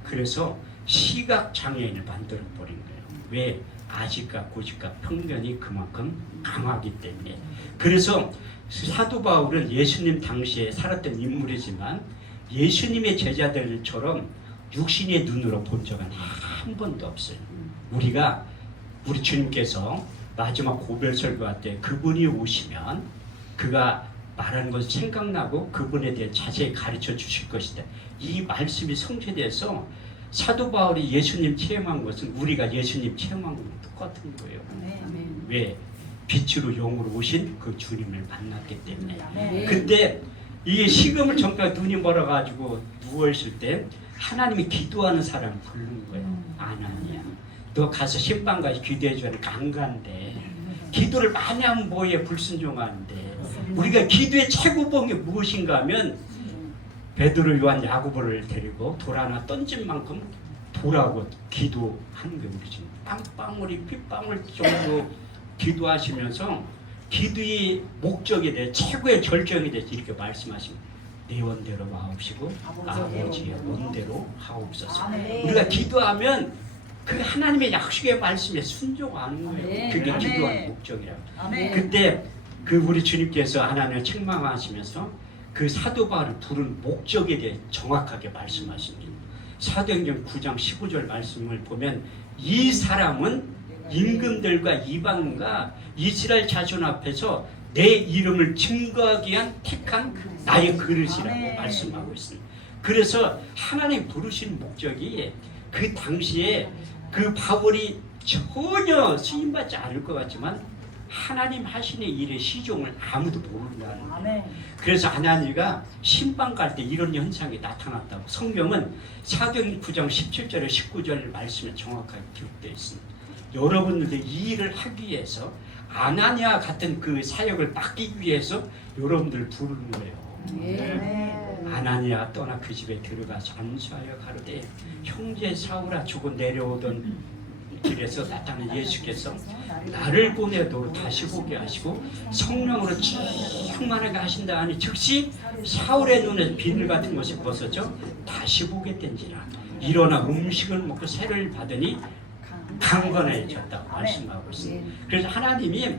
그래서 시각 장애인을 만들어 버린 거예요. 왜? 아직과 고집과 편견이 그만큼 강하기 때문에. 그래서 사도 바울은 예수님 당시에 살았던 인물이지만 예수님의 제자들처럼 육신의 눈으로 본 적은 한 번도 없어요. 우리 주님께서 마지막 고별 설교할 때 그분이 오시면 그가 말하는 것이 생각나고 그분에 대해 자세히 가르쳐 주실 것이다. 이 말씀이 성취돼서 사도 바울이 예수님 체험한 것은 우리가 예수님 체험한 것과 똑같은 거예요. 왜? 빛으로 영으로 오신 그 주님을 만났기 때문에. 근데 이게 식음을 전까 눈이 멀어가지고 누워있을 때 하나님이 기도하는 사람 부르는 거예요. 아나니야, 너 가서 신방까지 기도해 주니까 안 간대. 기도를 많이 하면 뭐에 불순종하는데, 우리가 기도의 최고봉이 무엇인가 하면 베드로, 요한, 야고보를 데리고 돌 하나 던진 만큼 돌하고 기도하는 게 우리 지금 빵방울이 핏방울 정도 기도하시면서 기도의 목적에 대해 최고의 결정에 대해서 이렇게 말씀하십니다. 내 원대로 마옵시고 아버지의 원대로 하옵소서. 우리가 기도하면 그 하나님의 약속의 말씀에 순종하는 거예요. 그게 기도하는 목적이라고. 그때 그 우리 주님께서 하나님을 책망하시면서 그 사도 바울을 부른 목적에 대해 정확하게 말씀하십니다. 사도행전 9장 19절 말씀을 보면 이 사람은 임금들과 이방인과 이스라엘 자손 앞에서 내 이름을 증거하기 위한 택한 나의 그릇이라고 말씀하고 있습니다. 그래서 하나님 부르신 목적이 그 당시에 그 바울이 전혀 쓰임받지 않을 것 같지만 하나님 하시는 일의 시종을 아무도 모른다는 거예요. 그래서 하나님과 신방 갈 때 이런 현상이 나타났다고 성경은 사도행전 9장 17절에 19절 말씀에 정확하게 기록되어 있습니다. 여러분들도 이 일을 하기 위해서 아나니아 같은 그 사역을 맡기 위해서 여러분들을 부르는 거예요. 아나니아 떠나 그 집에 들어가서 안수하여 가로되 형제 사울아 주고 내려오던 길에서 나타난 예수께서 나를 보내도록 다시 보게 하시고 성령으로 충만하게 하신다 하니 즉시 사울의 눈에 비늘 같은 것이 벗어져 다시 보게 된지라. 일어나 음식을 먹고 세를 받으니 강건해졌다고 말씀하고 있습니다. 그래서 하나님이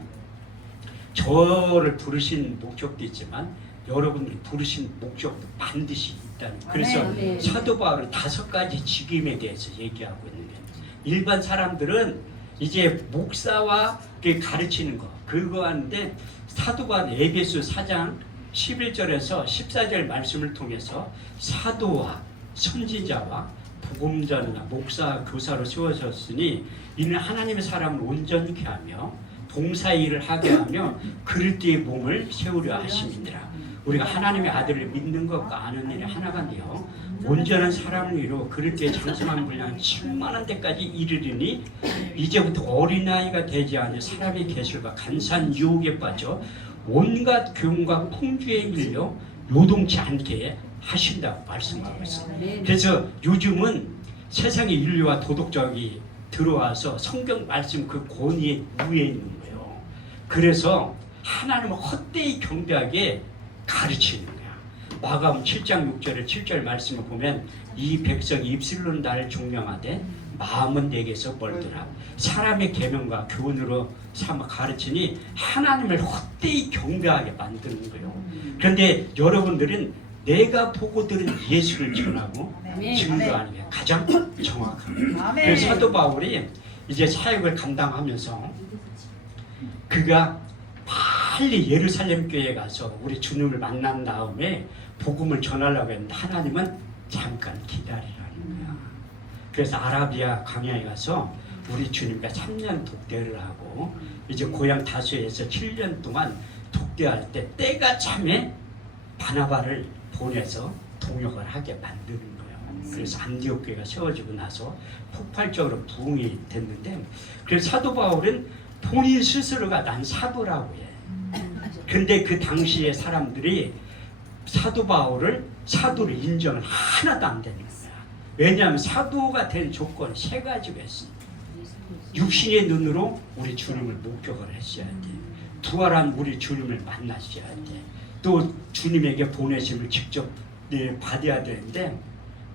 저를 부르신 목적도 있지만 여러분들 부르신 목적도 반드시 있다는 거예요. 그래서 사도 바울은 5가지 직임에 대해서 얘기하고 있는 거예요. 일반 사람들은 이제 목사와 가르치는 거 그거 하는데 사도 바울 에베소 4장 11절에서 14절 말씀을 통해서 사도와 선지자와 복음자나 목사, 교사로 세워졌으니 이는 하나님의 사람을 온전케 하며 봉사의 일을 하게 하며 그리스도의 몸을 세우려 하심이니라. 우리가 하나님의 아들을 믿는 것과 아는 일이 하나가 되어 온전한 사람을 이루어 그리스도의 장성한 분량 충만한 데까지 이르리니 이제부터 어린아이가 되지 않은 사람의 계술과 간사한 유혹에 빠져 온갖 교훈과 풍주에 밀려 요동치 않게 하신다고 말씀하고 있습니다. 그래서 요즘은 세상의 인류와 도덕적이 들어와서 성경 말씀 그 권위에 우위에 있는 거예요. 그래서 하나님을 헛되이 경배하게 가르치는 거야. 마가음 7장 6절에 7절 말씀을 보면 이 백성이 입술로는 나를 종명하되 마음은 내게서 멀더라. 사람의 계명과 교훈으로 삼아 가르치니 하나님을 헛되이 경배하게 만드는 거예요. 그런데 여러분들은 내가 보고 들은 예수를 전하고 증거하는 게 가장 정확합니다. 그래서 사도 바울이 이제 사역을 감당하면서 그가 빨리 예루살렘 교회에 가서 우리 주님을 만난 다음에 복음을 전하려고 했는데 하나님은 잠깐 기다리라는 거야. 그래서 아라비아 광야에 가서 우리 주님과 3년 독대를 하고 이제 고향 다수에서 7년 동안 독대할 때 때가 참에 바나바를 보내서 동역을 하게 만드는 거예요. 그래서 안디옥 교회가 세워지고 나서 폭발적으로 부흥이 됐는데 그래서 사도 바울은 본인 스스로가 난 사도라고 해. 근데 그 당시에 사람들이 사도 바울을 사도로 인정을 하나도 안 되는 거야. 왜냐하면 사도가 된 조건이 3가지가 있습니다. 육신의 눈으로 우리 주님을 목격을 했어야 돼. 부활한 우리 주님을 만났어야 돼. 또 주님에게 보내심을 직접 받아야 되는데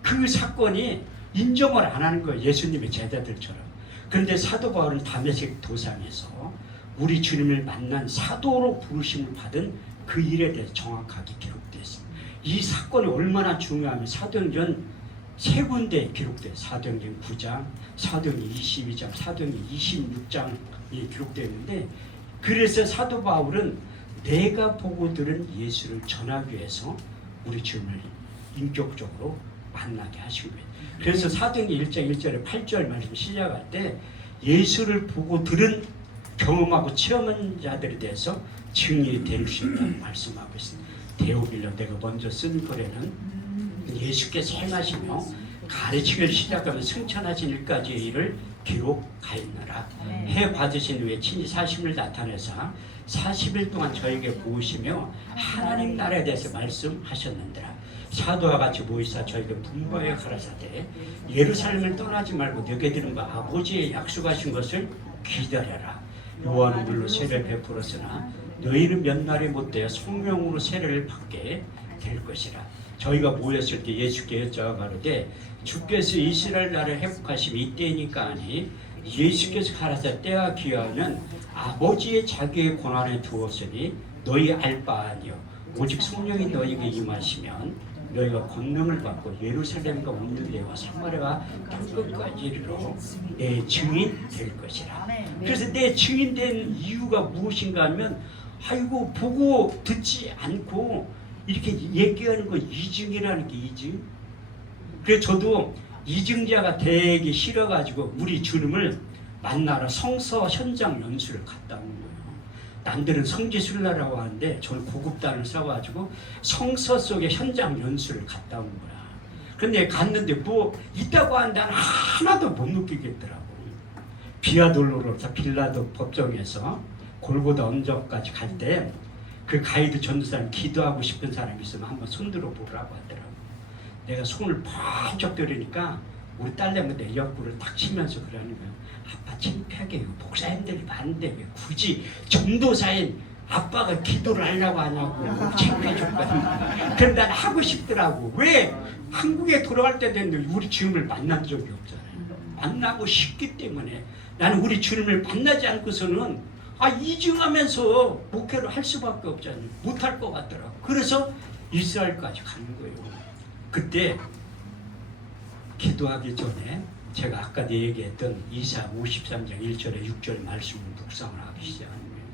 그 사건이 인정을 안 하는 거예요. 예수님의 제자들처럼. 그런데 사도 바울은 다메섹 도상에서 우리 주님을 만난 사도로 부르심을 받은 그 일에 대해 정확하게 기록되어 있습니다. 이 사건이 얼마나 중요하면 사도행전 3군데에 기록돼요. 사도행전 9장, 사도행전 22장, 사도행전 26장이 기록되어 있는데 그래서 사도 바울은 내가 보고 들은 예수를 전하기 위해서 우리 주님을 인격적으로 만나게 하신 거예요. 그래서 사도행전 1장 1절에 8절 말씀 시작할 때 예수를 보고 들은 경험하고 체험한 자들에 대해서 증인이 될 수 있다고 말씀하고 있습니다. 데오빌려 내가 먼저 쓴 글에는 예수께서 행하시며 가르치기를 시작하면 승천하신 일까지의 일을 기록하였느라. 해 받으신 후에 친히 사심을 나타내사 40일 동안 저에게 보시며 하나님 나라에 대해서 말씀하셨는데라. 사도와 같이 모이사 저에게 분부하여 가라사대 예루살렘을 떠나지 말고 너게 들은 바 아버지의 약속하신 것을 기다려라. 요한은 물로 세례를 베풀었으나 너희는 몇 날이 못되어 성령으로 세례를 받게 될 것이라. 저희가 모였을 때 예수께 여쭤가 가로되 주께서 이스라엘 나라를 회복하심이 이때이니까 하니 예수께서 가라사 때와 기하는 아버지의 자기의 권한에 두었으니 너희 알 바 아니요 오직 성령이 너희에게 임하시면 너희가 권능을 받고 예루살렘과 온 유대와 사마리아와 땅끝까지 이르러 내 증인 될 것이라. 그래서 내 증인 된 이유가 무엇인가 하면 아이고 보고 듣지 않고 이렇게 얘기하는 거 이증이라는 게 이증. 그래서 저도 이증자가 되기 싫어가지고 우리 주님을 만나러 성서 현장 연수를 갔다 온 거예요. 남들은 성지순례라고 하는데 저는 고급단을 써가지고 성서 속의 현장 연수를 갔다 온 거야. 근데 갔는데 뭐 있다고 하는데 하나도 못 느끼겠더라고. 비아돌로로서 빌라도 법정에서 골고다 언저까지 갈 때 그 가이드 전도사님 기도하고 싶은 사람이 있으면 한번 손들어 보라고 하더라고. 내가 손을 번쩍 들으니까 우리 딸내미 내 옆구리를 탁 치면서 그러는 거야. 아빠 창피하게 목사님들이 많은데 왜 굳이 전도사인 아빠가 기도를 하려고 하냐고 창피해 줬거든. 그럼 난 하고 싶더라고. 왜? 한국에 돌아갈 때 됐는데 우리 주님을 만난 적이 없잖아요. 만나고 싶기 때문에 나는 우리 주님을 만나지 않고서는 이증하면서 목회를 할 수밖에 없잖아요. 못할 것 같더라고. 그래서 이스라엘까지 가는 거예요. 그때 기도하기 전에 제가 아까 얘기했던 이사 53장 1절에 6절 말씀을 묵상을 하기 시작하는 거예요.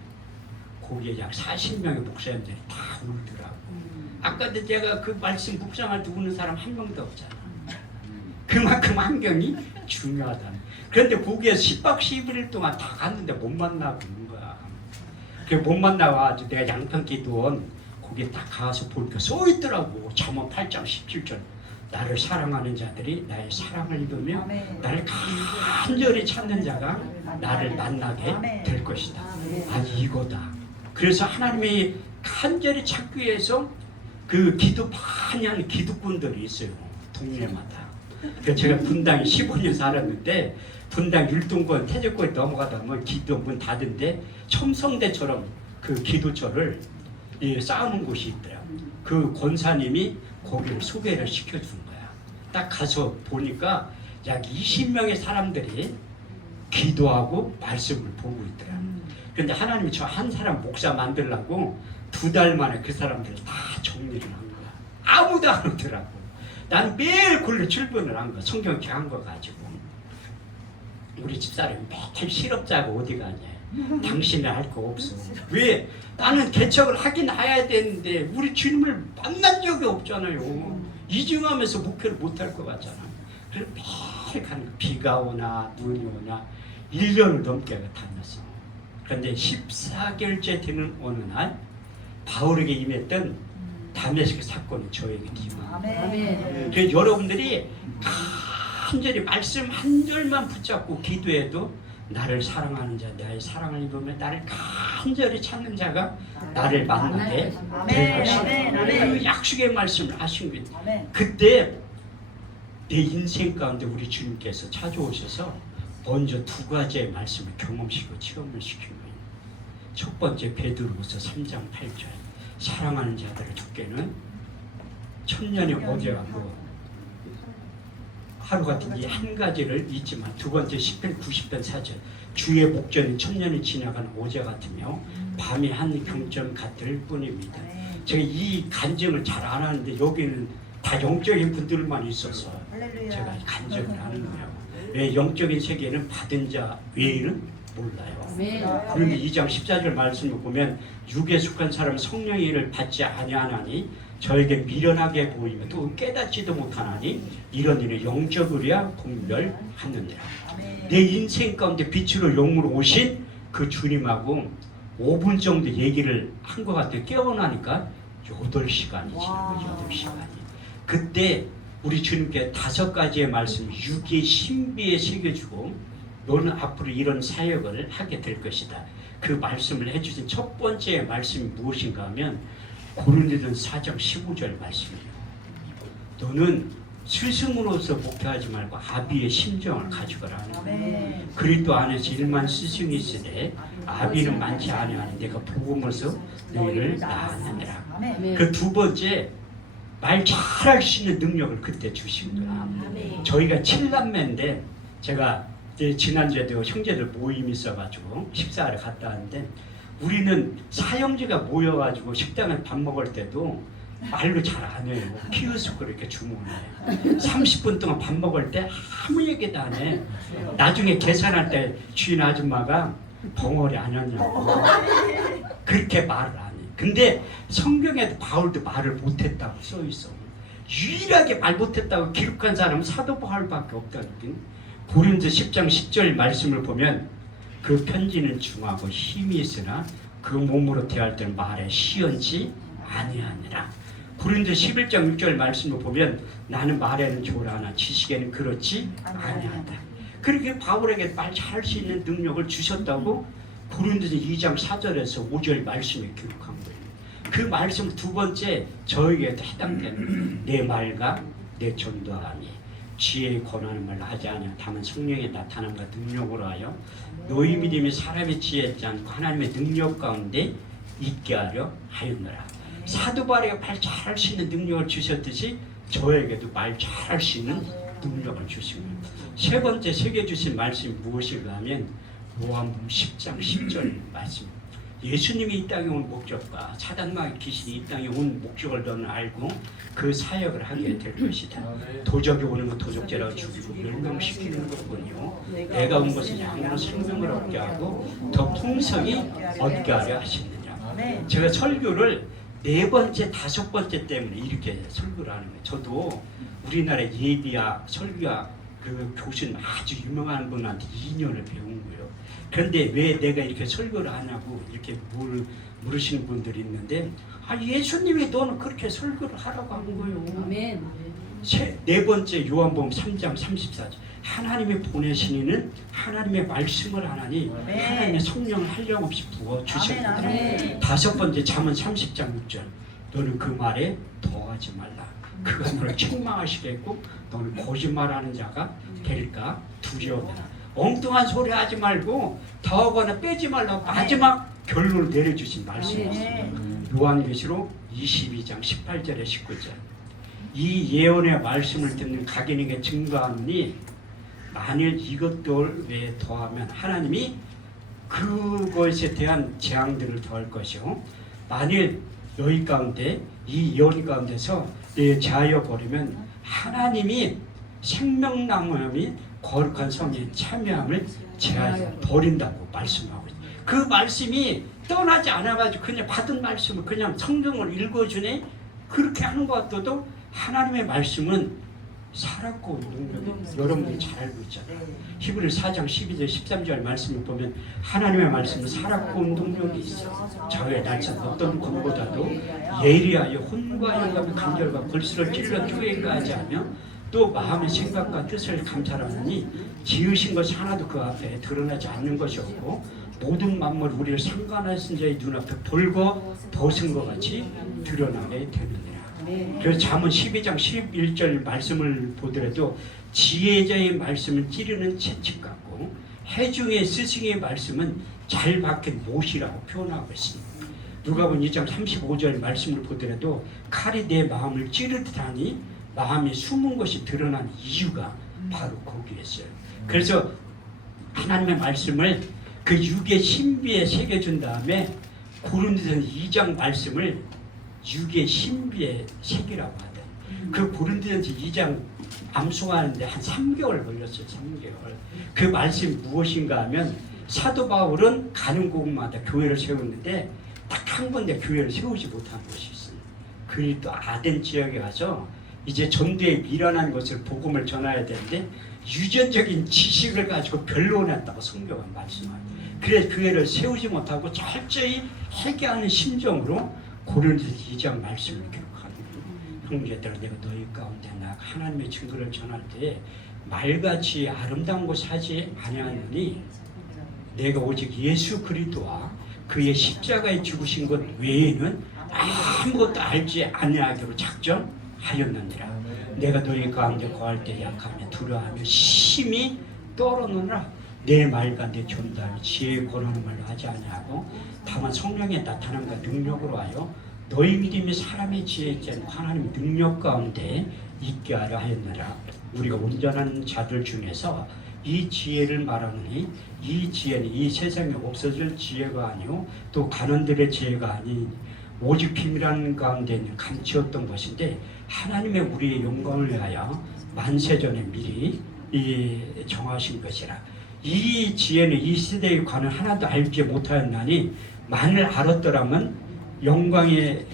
거기에 약 40명의 목사님들이 다 울더라고. 아까도 제가 그 말씀 묵상할 때 우는 사람 한 명도 없잖아. 그만큼 환경이 중요하다. 그런데 거기에 10박 11일 동안 다 갔는데 못 만나고 있는 거야. 그 못 만나가지고 내가 양평 기도원 거기에 딱 가서 보니까 써있더라고. 잠언 8장 17절. 나를 사랑하는 자들이 나의 사랑을 입으며 나를 간절히 찾는 자가 나를 만나게 될 것이다. 이거다. 그래서 하나님이 간절히 찾기 위해서 그 기도 많이 하는 기도꾼들이 있어요. 동네마다. 그래서 제가 분당에 15년 살았는데 분당 율동권 태제권에 넘어가다 보면 기도 문 닫은데 첨성대처럼 그 기도처를 쌓아놓은 곳이 있더라고요. 그 권사님이 거기를 소개를 시켜준 거야. 딱 가서 보니까 약 20명의 사람들이 기도하고 말씀을 보고 있더라고요. 근데 하나님이 저 한 사람 목사 만들려고 2달 만에 그 사람들을 다 정리를 한 거야. 아무도 안 오더라고. 난 매일 굴로 출근을 한 거야. 성경 개한 거 가지고. 우리 집사람이 매일 실업자고 어디 가냐. 당신이 할 거 없어. 왜? 나는 개척을 하긴 해야 되는데 우리 주님을 만난 적이 없잖아요. 이중하면서 목회를 못할 것 같잖아. 그래서 매일 가는 거야. 비가 오나 눈이 오나 1년을 넘게 다녔어. 그런데 14개월째 되는 어느 날 바울에게 임했던 다메섹 사건이 저에게 임합니다. 그래서 여러분들이 간절히 말씀 한 절만 붙잡고 기도해도 나를 사랑하는 자, 나의 사랑을 입으면 나를 간절히 찾는 자가 나를 만나게 될 것이다. 그 약속의 말씀을 하신 거예요. 그때 내 인생 가운데 우리 주님께서 찾아오셔서 먼저 2가지의 말씀을 경험시키고 체험을 시킨 거예요. 첫 번째 베드로후서 3장 8절 사랑하는 자들을 주께는 천년의 어제와 하루 같은 이 한 가지를 잊지만 두 번째 시편 90편 4절 주의 목전이 천년이 지나간 어제 같으며 밤이 한 경전 같을 뿐입니다. 제가 이 간증을 잘 안 하는데 여기는 다 영적인 분들만 있어서 제가 간증을 하는 거예요. 왜 영적인 세계는 받은 자 외에는 몰라요. 그런데 2장 14절 말씀을 보면 육에 속한 사람은 성령의 일을 받지 아니하나니 저에게 미련하게 보이며 또 깨닫지도 못하나니 이런 일을 영적으로야 분별하느니라. 내 인생 가운데 빛으로 영으로 오신 그 주님하고 5분 정도 얘기를 한 것 같아요. 깨어나니까 8시간이 지나고 8시간이. 그때 우리 주님께 5가지의 말씀, 육의 신비에 새겨주고 너는 앞으로 이런 사역을 하게 될 것이다. 그 말씀을 해주신 첫 번째 말씀이 무엇인가 하면 고린도전서 4장 15절 말씀이에요. 너는 스승으로서 목표하지 말고 아비의 심정을 가지거라. 그리스도 안에서 1만 스승이 있으되 아비는 많지 아니하니 내가 복음으로서 너희를 낳았느니라. 그 두 번째, 말 잘할 수 있는 능력을 그때 주신 거야. 저희가 7남매인데 제가 이제 지난주에도 형제들 모임이 있어가지고 식사를 갔다 왔는데 우리는 사형제가 모여가지고 식당에 밥 먹을 때도 말로 잘 안 해요. 키우스고 이렇게 주문해. 30분 동안 밥 먹을 때 아무 얘기도 안 해. 나중에 계산할 때 주인 아줌마가 벙어리 안 하냐고 그렇게 말을 안 해. 근데 성경에도 바울도 말을 못했다고 써 있어. 유일하게 말 못했다고 기록한 사람은 사도 바울밖에 없다는. 고린도 10장 10절 말씀을 보면 그 편지는 중하고 힘이 있으나 그 몸으로 대할 때는 말에 시원치 아니하니라. 고린도 11장 6절 말씀을 보면 나는 말에는 조라하나 지식에는 그렇지 아니하다. 그렇게 바울에게 말 잘할 수 있는 능력을 주셨다고 고린도서 2장 4절에서 5절 말씀에 기록한 거예요. 그 말씀 두 번째, 저에게도 해당되는 내 말과 내 전도하니 지혜의 권하는 말을 하지 않으며 다만 성령의 나타남과 능력으로 하여 너희 믿음이 사람의 지혜에 있지 않고 하나님의 능력 가운데 있게 하려 하였노라. 사도 바울에게 말 잘할 수 있는 능력을 주셨듯이 저에게도 말 잘할 수 있는 능력을 주십니다. 세 번째 새겨주신 말씀이 무엇인가 하면 요한복음 10장 10절 말씀. 예수님이 이 땅에 온 목적과 사단마귀 귀신이 이 땅에 온 목적을 너는 알고 그 사역을 하게 될 것이다. 도적이 오는 건 도적죄라고 죽이고 멸망시키는 것뿐이요 내가 온 것은 양으로 생명을 얻게 하고 더 풍성히 얻게 하려 하시느냐. 제가 설교를 4번째, 5번째 때문에 이렇게 설교를 하는 거예요. 저도 우리나라 예비야 설교야 그 교수님 아주 유명한 분한테 2년을 배운 거예요. 그런데 왜 내가 이렇게 설교를 하냐고 이렇게 물으시는 분들이 있는데 예수님이 너는 그렇게 설교를 하라고 한 거예요. 네 번째 요한복음 3장 34절 하나님이 보내신 이는 하나님의 말씀을 하나니 하나님의 성령을 한량없이 부어주셨다. 5번째 잠언 30장 6절 너는 그 말에 더하지 말라. 그가 너를 책망하시겠고 너는 거짓말하는 자가 될까 두려워하라. 엉뚱한 소리 하지 말고 더하거나 빼지 말라고 마지막 결론을 내려주신 말씀이었습니다. 요한계시록 22장 18절에 19절 이 예언의 말씀을 듣는 각인에게 증거하노니 만일 이것들 외에 더하면 하나님이 그것에 대한 재앙들을 더할 것이요 만일 너희 가운데 이 예언 가운데서 내 제하여 버리면 하나님이 생명나무 및 거룩한 성에 참여함을 제하여 버린다고 말씀하고 있어요. 그 말씀이 떠나지 않아가지고 그냥 받은 말씀을 그냥 성경을 읽어주네 그렇게 하는 것 같아도 하나님의 말씀은 살았고 능력이 여러분이 잘 알고 있잖아요. 히브리서 4장 12절 13절 말씀을 보면 하나님의 말씀은 살았고 능력이 있어 저의 날짜 어떤 것보다도 예리하여 혼과 영감의 간절과 골수를 찔러 쪼개까지 하며 또 마음의 생각과 뜻을 감찰하느니 지으신 것이 하나도 그 앞에 드러나지 않는 것이 없고 모든 만물 우리를 상관하신 자의 눈앞에 벌거 벗은 것 같이 드러나게 되느니라. 그래서 잠언 12장 11절 말씀을 보더라도 지혜자의 말씀은 찌르는 채찍 같고 해중의 스승의 말씀은 잘 박힌 못이라고 표현하고 있습니다. 누가복음 2장 35절 말씀을 보더라도 칼이 내 마음을 찌르듯 하니 마음이 숨은 것이 드러난 이유가 바로 거기였어요. 그래서 하나님의 말씀을 그 육의 신비에 새겨준 다음에 고린도전서 2장 말씀을 육의 신비에 새기라고 하대. 그 고린도전서 2장 암송하는데 한 3개월 걸렸어요. 3개월. 그 말씀이 무엇인가 하면 사도 바울은 가는 곳마다 교회를 세웠는데 딱 한 군데 교회를 세우지 못한 곳이 있어요. 그리고 또 아덴 지역에 가서 이제 전도에 미련한 것을 복음을 전해야 되는데 유전적인 지식을 가지고 변론했다고 성경은 말씀합니다. 그래서 교회를 세우지 못하고 철저히 회개하는 심정으로 고린도서 2장 말씀을 기록하는 형제들아 내가 너희 가운데 나 하나님의 증거를 전할 때 말같이 아름다운 것 사지 아니하느니 내가 오직 예수 그리스도와 그의 십자가에 죽으신 것 외에는 아무것도 알지 아니하기로 작정하였느니라. 내가 너희 가운데 거할 때 약하며 두려워하며 심히 떨어노라. 내 말과 내 존달 지혜에 권하는 말로 하지 아니하고 다만 성령의 나타남과 능력으로 하여 너희 믿음이 사람의 지혜에 있지 않고 하나님의 능력 가운데 있게 하려 하였느라. 우리가 온전한 자들 중에서 이 지혜를 말하느니 이 지혜는 이 세상에 없어질 지혜가 아니요 또 관원들의 지혜가 아닌 오직 비밀한 가운데 있는 감추었던 것인데 하나님의 우리의 영광을 위하여 만세전에 미리 정하신 것이라. 이 지혜는 이 시대의 관을 하나도 알지 못하였나니 만일 알았더라면 영광의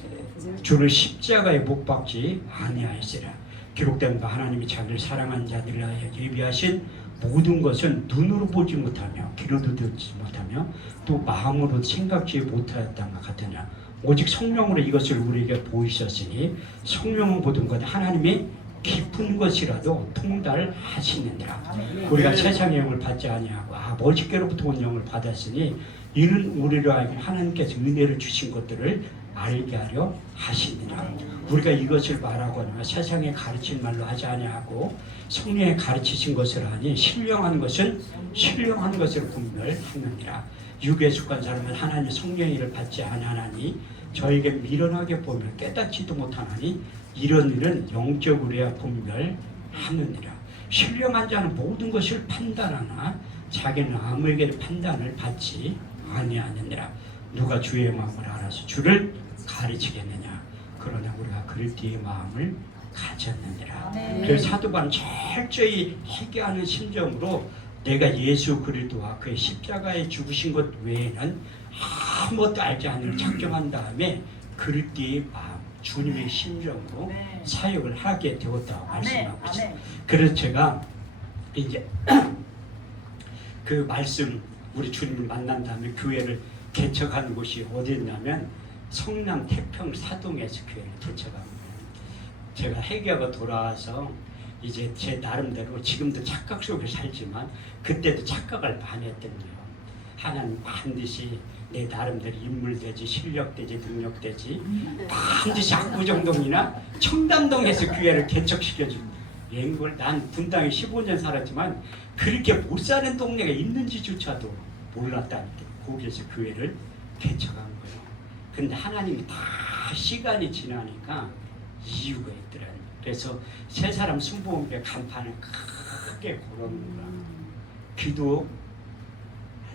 주를 십자가에 못 박지 아니하였으리라. 기록된 바 하나님이 자기를 사랑한 자들을 위하여 예비하신 모든 것은 눈으로 보지 못하며 귀로도 듣지 못하며 또 마음으로 생각지 못하였던 것 같으냐. 오직 성령으로 이것을 우리에게 보이셨으니 성령은 모든 것 하나님이 깊은 것이라도 통달하시느니라. 우리가 세상의 영을 받지 아니하고 아버지께로부터 온 영을 받았으니 이는 우리로 하여금 하나님께서 은혜를 주신 것들을 알게 하려 하시느니라. 우리가 이것을 말하거나 세상에 가르친 말로 하지 아니하고 성령에 가르치신 것을 하니 신령한 것은 신령한 것으로 분별하느니라. 육에 속한 사람은 하나님의 성령의 일을 받지 아니하나니 저에게 미련하게 보며 깨닫지도 못하나니 이런 일은 영적으로 해야 분별하느니라. 신령한 자는 모든 것을 판단하나 자기는 아무에게 판단을 받지 아니하느니라. 누가 주의 마음을 알아서 주를 가르치겠느냐. 그러나 우리가 그리스도의 마음을 가졌느니라. 그래서 사도 바울은 철저히 희귀하는 심정으로 내가 예수 그리스도와 그의 십자가에 죽으신 것 외에는 아무것도 알지 않는 작정한 다음에 그리스도의 마음, 주님의 심정으로 사역을 하게 되었다고 말씀하고 있습니다. 그래서 제가 이제 그 말씀 우리 주님을 만난 다음에 교회를 개척한 곳이 어디였냐면 성남 태평 사동에서 교회를 개척합니다. 제가 회개하고 돌아와서 이제 제 나름대로 지금도 착각 속에 살지만 그때도 착각을 많이 했거든요. 하나님 반드시 내 나름대로 인물되지 실력되지 능력되지 반드시 압구정동이나 청담동에서 교회를 개척시켜준 웬걸 난 분당에 15년 살았지만 그렇게 못 사는 동네가 있는지조차도 몰랐다는데 거기에서 교회를 개척한 거예요. 근데 하나님이 다 시간이 지나니까 이유가 있더라고요. 그래서 세 사람 순복음교회 간판을 크게 걸어놓은 거야. 기도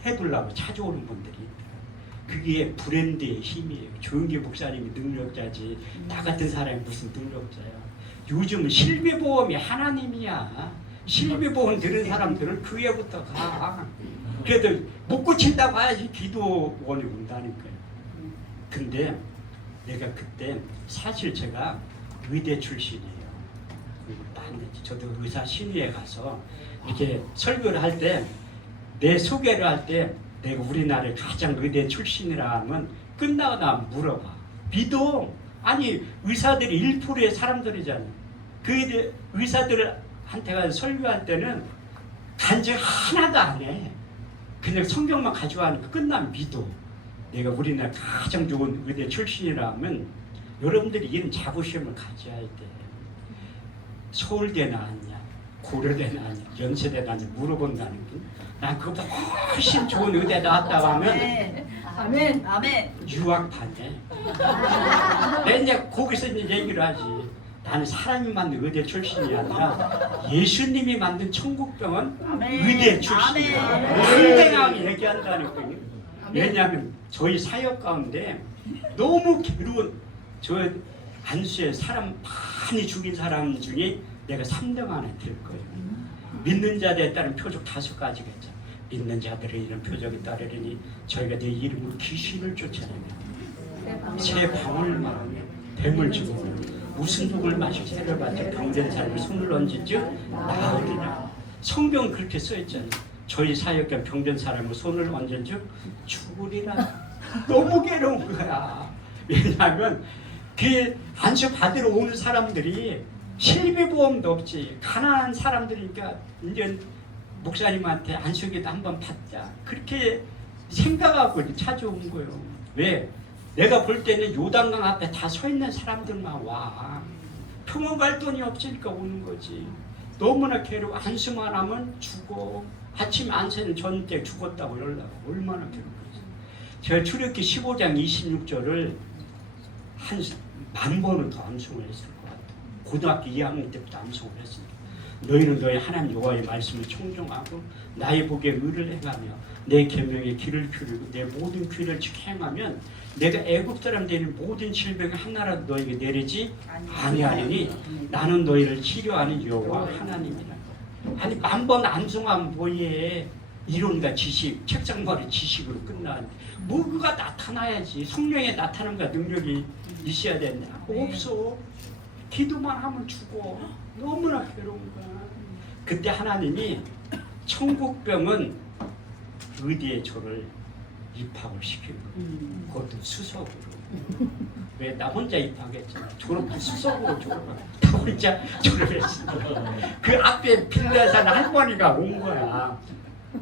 해보려고 찾아오는 분들이 있더라고요. 그게 브랜드의 힘이에요. 조은기 목사님이 능력자지 나 같은 사람이 무슨 능력자야. 요즘은 실비보험이 하나님이야. 실비보험 들은 사람들은 교회부터 가. 그래도 못 고친다고 해야지 기도원이 온다니까요. 근데 내가 그때 사실 제가 의대 출신이에요. 저도 의사 신의에 가서 이렇게 설교를 할 때 내 소개를 할 때 내가 우리나라의 가장 의대 출신이라 하면 끝나고 나면 물어봐. 믿어. 아니 의사들이 1%의 사람들이잖아. 그 의사들한테 가서 설교할 때는 간증 하나도 안 해. 그냥 성경만 가져가니까 끝나면 믿어. 내가 우리나라 가장 좋은 의대 출신이라면 여러분들이 이런 자부심을 가져야 돼. 서울대 나왔냐, 고려대 나왔냐, 연세대 나왔냐 물어본다는 게 난 그거보다 훨씬 좋은 의대 나왔다고 하면 아멘. 아멘. 유학 반대. 내가 이제 거기서 이제 얘기를 하지. 나는 사람이 만든 의대 출신이 아니라 예수님이 만든 천국병원 의대 출신이야. 당당하게 얘기한다는 거예요. 왜냐하면 저희 사역 가운데 너무 괴로운 저 안수에 사람 많이 죽인 사람 중에 내가 3등 안에 들 거예요. 믿는 자들에 따른 표적 5가지가 있죠. 믿는 자들의 이런 표적이 따르려니 저희가 내 이름으로 귀신을 쫓아내며 새 방울만 뱀을 죽으며 무슨 독을 마실 새를 받자 병든 사람을 손을 얹은 즉 나으리라. 성경 그렇게 써있잖아요. 저희 사역자 병든 사람을 손을 얹은 즉 죽으리라. 너무 괴로운 거야. 왜냐하면 그 안수 받으러 오는 사람들이 실비보험도 없지. 가난한 사람들이니까 이제 목사님한테 안수기도 한번 받자. 그렇게 생각하고 찾아온 거예요. 왜? 내가 볼 때는 요단강 앞에 다 서 있는 사람들만 와. 병원 갈 돈이 없으니까 오는 거지. 너무나 괴로워. 안수만 하면 죽어. 아침 안수는 전때 죽었다고 연락. 얼마나 괴로웠어. 제가 출애굽기 15장 26절을 한 10,000번은 더 암송을 했을 것 같아요. 고등학교 2학년 때부터 암송을 했습니다. 너희는 너희 하나님 여호와의 말씀을 청종하고 나의 복에 의를 행하며 내 계명의 길을 기르고 내 모든 규례를 지켜 행하면 내가 애굽 사람 되는 모든 질병을 하나라도 너에게 내리지 아니하리니 나는 너희를 치료하는 여호와 하나님이라. 아니 10,000번 암송하면 뭐해. 이론과 지식, 책상머리 지식으로 끝나는데 뭐가 나타나야지. 성령의 나타남과 능력이 있어야 된다. 없어. 기도만 하면 죽어. 너무나 괴로운 거야. 그때 하나님이 천국병은 의대에 저를 입학을 시키고 그것도 수석으로. 왜? 나 혼자 입학했잖아. 졸업도 수석으로 졸업을. 나 혼자 졸업했어. 그 앞에 빌라 사는 할머니가 온 거야.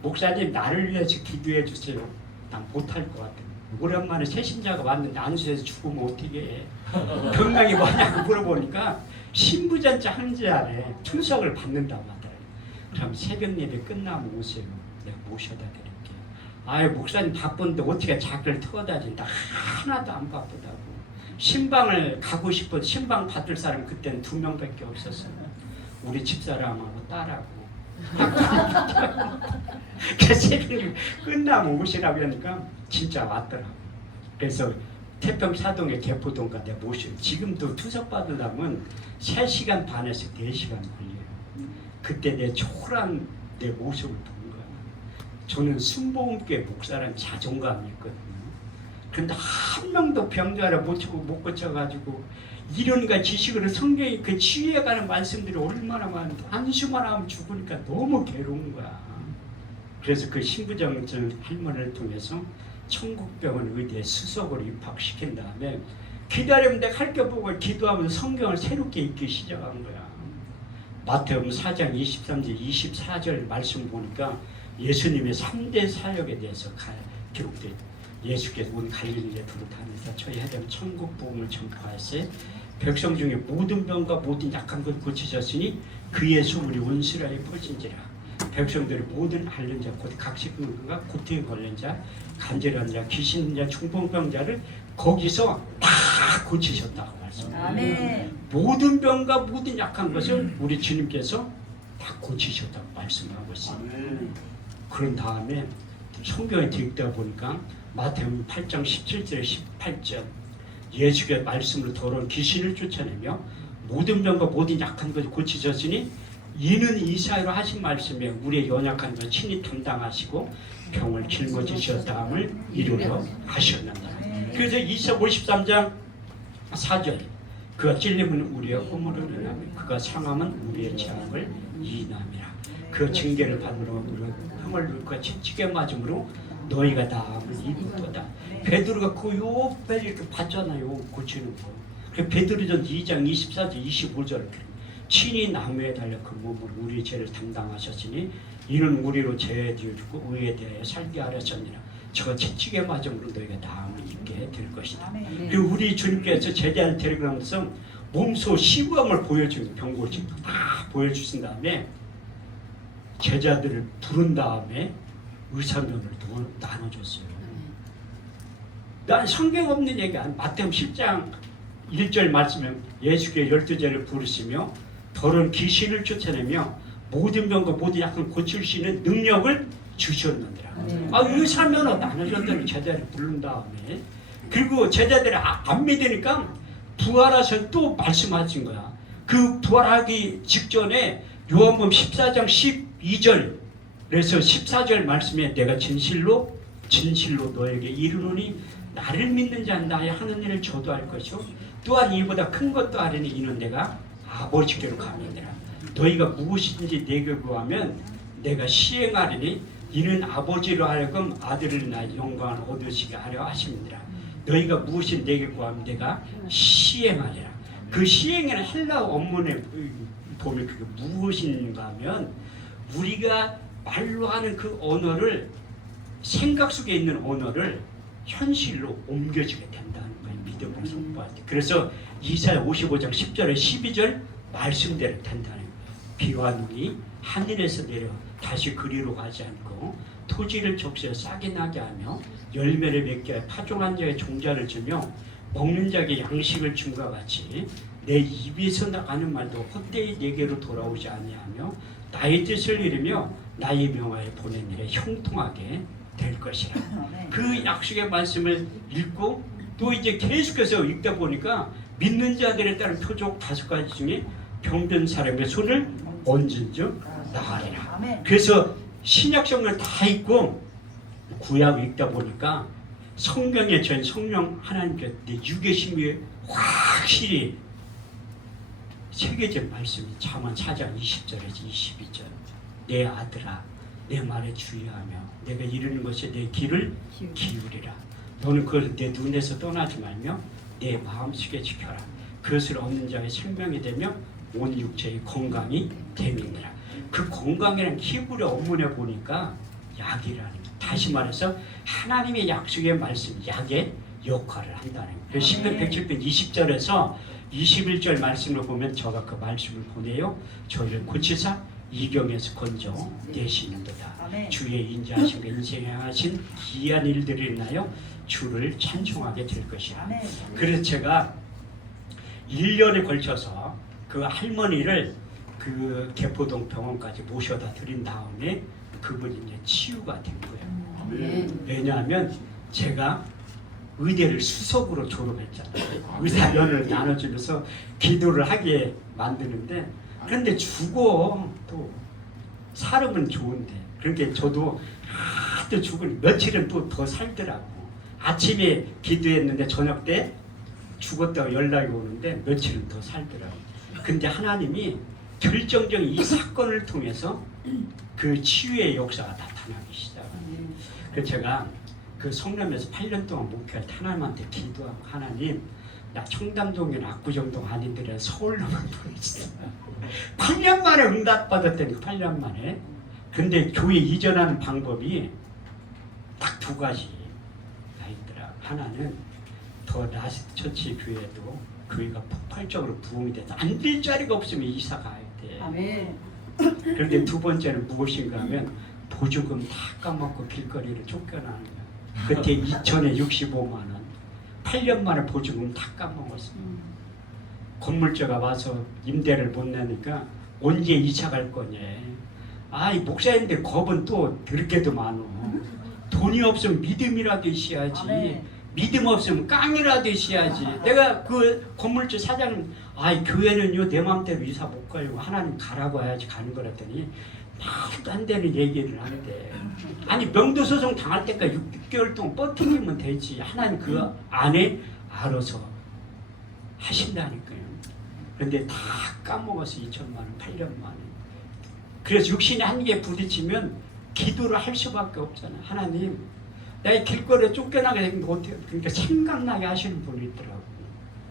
목사님 나를 위해서 기도해 주세요. 난 못할 것 같아. 오랜만에 새신자가 왔는데 안수해서 죽으면 어떻게 해. 병명이 뭐냐고 물어보니까 신부전자 항제하래. 충석을 받는다고 하더라고요. 그럼 새벽 예배 끝나면 오세요. 내가 모셔다 드릴게요. 아유 목사님 바쁜데 어떻게 자기를 태워다진다. 하나도 안 바쁘다고. 신방을 가고 싶어. 신방 받을 사람 그때는 2명밖에 없었어요. 우리 집사람하고 딸하고. 그 새벽에 끝나면 오시라고 하니까 진짜 왔더라고. 그래서 태평사동의 개포동가 내가 모시고 지금도 투석 받으려면 3시간 반에서 4시간 걸려요. 그때 내 초라한 내 모습을 본 거야. 저는 순복음교회 목사라는 자존감이 있거든요. 근데 한 명도 병자를 못 고쳐가지고 이론과 지식으로 성경이 그 치유해가는 말씀들이 얼마나 많은데 안수만 하면 죽으니까 너무 괴로운 거야. 그래서 그 신부정 할머니를 통해서 천국병원 의대에 수석으로 입학시킨 다음에 기다리면 내가 할 게 보고 기도하면서 성경을 새롭게 읽기 시작한 거야. 마태복음 4장 23절 24절 말씀 보니까 예수님의 3대 사역에 대해서 기록되어 있다. 예수께서 온 갈릴리에 두루 다니사 저희 하던 천국 복음을 전파하세 백성 중에 모든 병과 모든 약한 것 고치셨으니 그의 소문이 온 이스라엘에 퍼진지라. 백성들의 모든 앓는 자 곧 각식근과 고통에 걸린 자 간절한 자 귀신 있는 자 중풍병자를 거기서 다 고치셨다고 말씀합니다. 모든 병과 모든 약한 것을 우리 주님께서 다 고치셨다고 말씀하고 있습니다. 그런 다음에 성경에 읽다 보니까 마태복음 8장 17절에 18절 예수의 말씀으로 더러운 귀신을 쫓아내며 모든 병과 모든 약한 것을 고치셨으니 이는 이사야로 하신 말씀에 우리의 연약한 것 친히 담당하시고 병을 짊어지셨다함을 이루려 하셨느니라. 그래서 이사 53장 4절 그가 찔림은 우리의 허물을 인하며 그가 상함은 우리의 죄악을 이인함이라. 그 징계를 받으러 우리가 형을 누가 채찍에 맞음으로 너희가 나음을 입었도다. 베드로가 그 옆에 이렇게 봤잖아요. 고치는 거. 그 베드로전 2장 24절 25절 친히 나무에 달려 그 몸으로 우리의 죄를 담당하셨으니 이는 우리로 죄에 지어주고 의에 대하여 살게 하셨느니라. 저 채찍에 맞음으로 너희가 나음을 입게 될 것이다. 그리고 우리 주님께서 제자를 데리고나면서 몸소 시범을 보여주는 병고침 다 보여주신 다음에 제자들을 부른 다음에 의사면을 나눠줬어요. 난 성경 없는 얘기 안. 마태복음 10장 1절 말씀에 예수께 12제를 부르시며 더러운 귀신을 쫓아내며 모든 병과 모든 약을 고칠 수 있는 능력을 주셨느니라. 의사면을 나눠줬더니 제자를 부른 다음에 그리고 제자들이 안 믿으니까 부활하셔서 또 말씀하신 거야. 그 부활하기 직전에 요한복음 14장 12절 그래서 14절 말씀에 내가 진실로 너에게 이르노니 나를 믿는 자는 나의 하는 일을 저도 할 것이요 또한 이보다 큰 것도 하리니 이는 내가 아버지께로 가느니라. 너희가 무엇이든지 내게 구하면 내가 시행하리니 이는 아버지로 하여금 아들을 낳아 영광을 얻으시게 하려 하심이니라. 너희가 무엇을 내게 구하면 내가 시행하리라. 그 시행에는 헬라어 원문에 보면 그게 무엇인가 하면 우리가 말로 하는 그 언어를 생각 속에 있는 언어를 현실로 옮겨주게 된다는 거예요. 믿음을 선포할 때. 그래서 이사야 55장 10절에 12절 말씀대로 된다는 거예요. 비와 눈이 하늘에서 내려 다시 그리로 가지 않고 토지를 적셔 싹이 나게 하며 열매를 맺게 하여 파종한 자의 종자를 주며 먹는 자에게 양식을 줌과 같이 내 입에서 나가는 말도 헛되이 내게로 돌아오지 아니하며 나의 뜻을 이루며 나의 명하에 보내니라 형통하게 될 것이라. 그 약속의 말씀을 읽고 또 이제 계속해서 읽다 보니까 믿는 자들에 따른 표적 5가지 중에 병든 사람의 손을 얹은 즉 나으리라. 그래서 신약 성경을 다 읽고 구약 읽다 보니까 성경에 전 성령 하나님께 내 유계심이 확실히 새겨진 말씀이 잠언 4장 20절에서 22절. 내 아들아 내 말에 주의하며 내가 이루는 것에 내 귀를 기울이라. 너는 그것을 내 눈에서 떠나지 말며 내 마음속에 지켜라. 그것을 얻는 자의 생명이 되며 온 육체의 건강이 됨이니라. 그 건강이라는 히브리 원문에 보니까 약이라는 거예요. 다시 말해서 하나님의 약속의 말씀, 약의 역할을 한다는 거예요. 그래서 시편 107편 20절에서 21절 말씀을 보면 저가 그 말씀을 보내요. 저희를 고치사 이경에서 건져 내시는도다. 주의 인자하심과 인생에 하신 기이한 일들을 인하여 주를 찬송하게 될 것이라. 그래서 제가 1년에 걸쳐서 그 할머니를 그 개포동 병원까지 모셔다 드린 다음에 그분이 이제 치유가 된 거예요. 왜냐하면 제가 의대를 수석으로 졸업했잖아요. 의사연을 나눠주면서 기도를 하게 만드는데 그런데 죽어. 또 사람은 좋은데 그렇게 저도 하도 죽으니 며칠은 또 더 살더라고. 아침에 기도했는데 저녁 때 죽었다고 연락이 오는데 며칠은 더 살더라고. 근데 하나님이 결정적인 이 사건을 통해서 그 치유의 역사가 나타나기 시작합니다. 그래서 제가 그 성남에서 8년 동안 목회할 때 하나님한테 기도하고 하나님 나 청담동이나 압구정동 아닌데 서울로만 보내주세요. 8년 만에 응답받았더니 8년 만에. 근데 교회 이전하는 방법이 딱 2가지가 있더라. 하나는 더 라스트 처치 교회도 교회가 폭발적으로 부흥이 돼서 앉을 자리가 없으면 이사 가야 돼. 아멘. 그런데 2번째는 무엇인가 하면 보조금 다 까먹고 길거리로 쫓겨나는 거야. 그때 2천에 65만 원. 8년 만에 보조금 다 까먹었어. 건물주가 와서 임대를 못 내니까 언제 이사 갈 거냐. 아이 목사인데 겁은 또 그렇게도 많어. 돈이 없으면 믿음이라도 있어야지. 믿음 없으면 깡이라도 있어야지. 내가 그 건물주 사장은 아이 교회는요 내 마음대로 이사 못 가려고 하나님 가라고 해야지 가는 거랬더니 말도 안 되는 얘기를 하는데 아니 명도소송 당할 때까지 6개월 동안 버티기면 되지. 하나님 그 안에 알아서 하신다니까요. 그런데 다 까먹어서 2천만 원, 8년 만에. 그래서 육신이 한계에 부딪히면 기도를 할 수밖에 없잖아. 하나님 내 길거리에 쫓겨나게 못해. 그러니까 생각나게 하시는 분이 있더라고.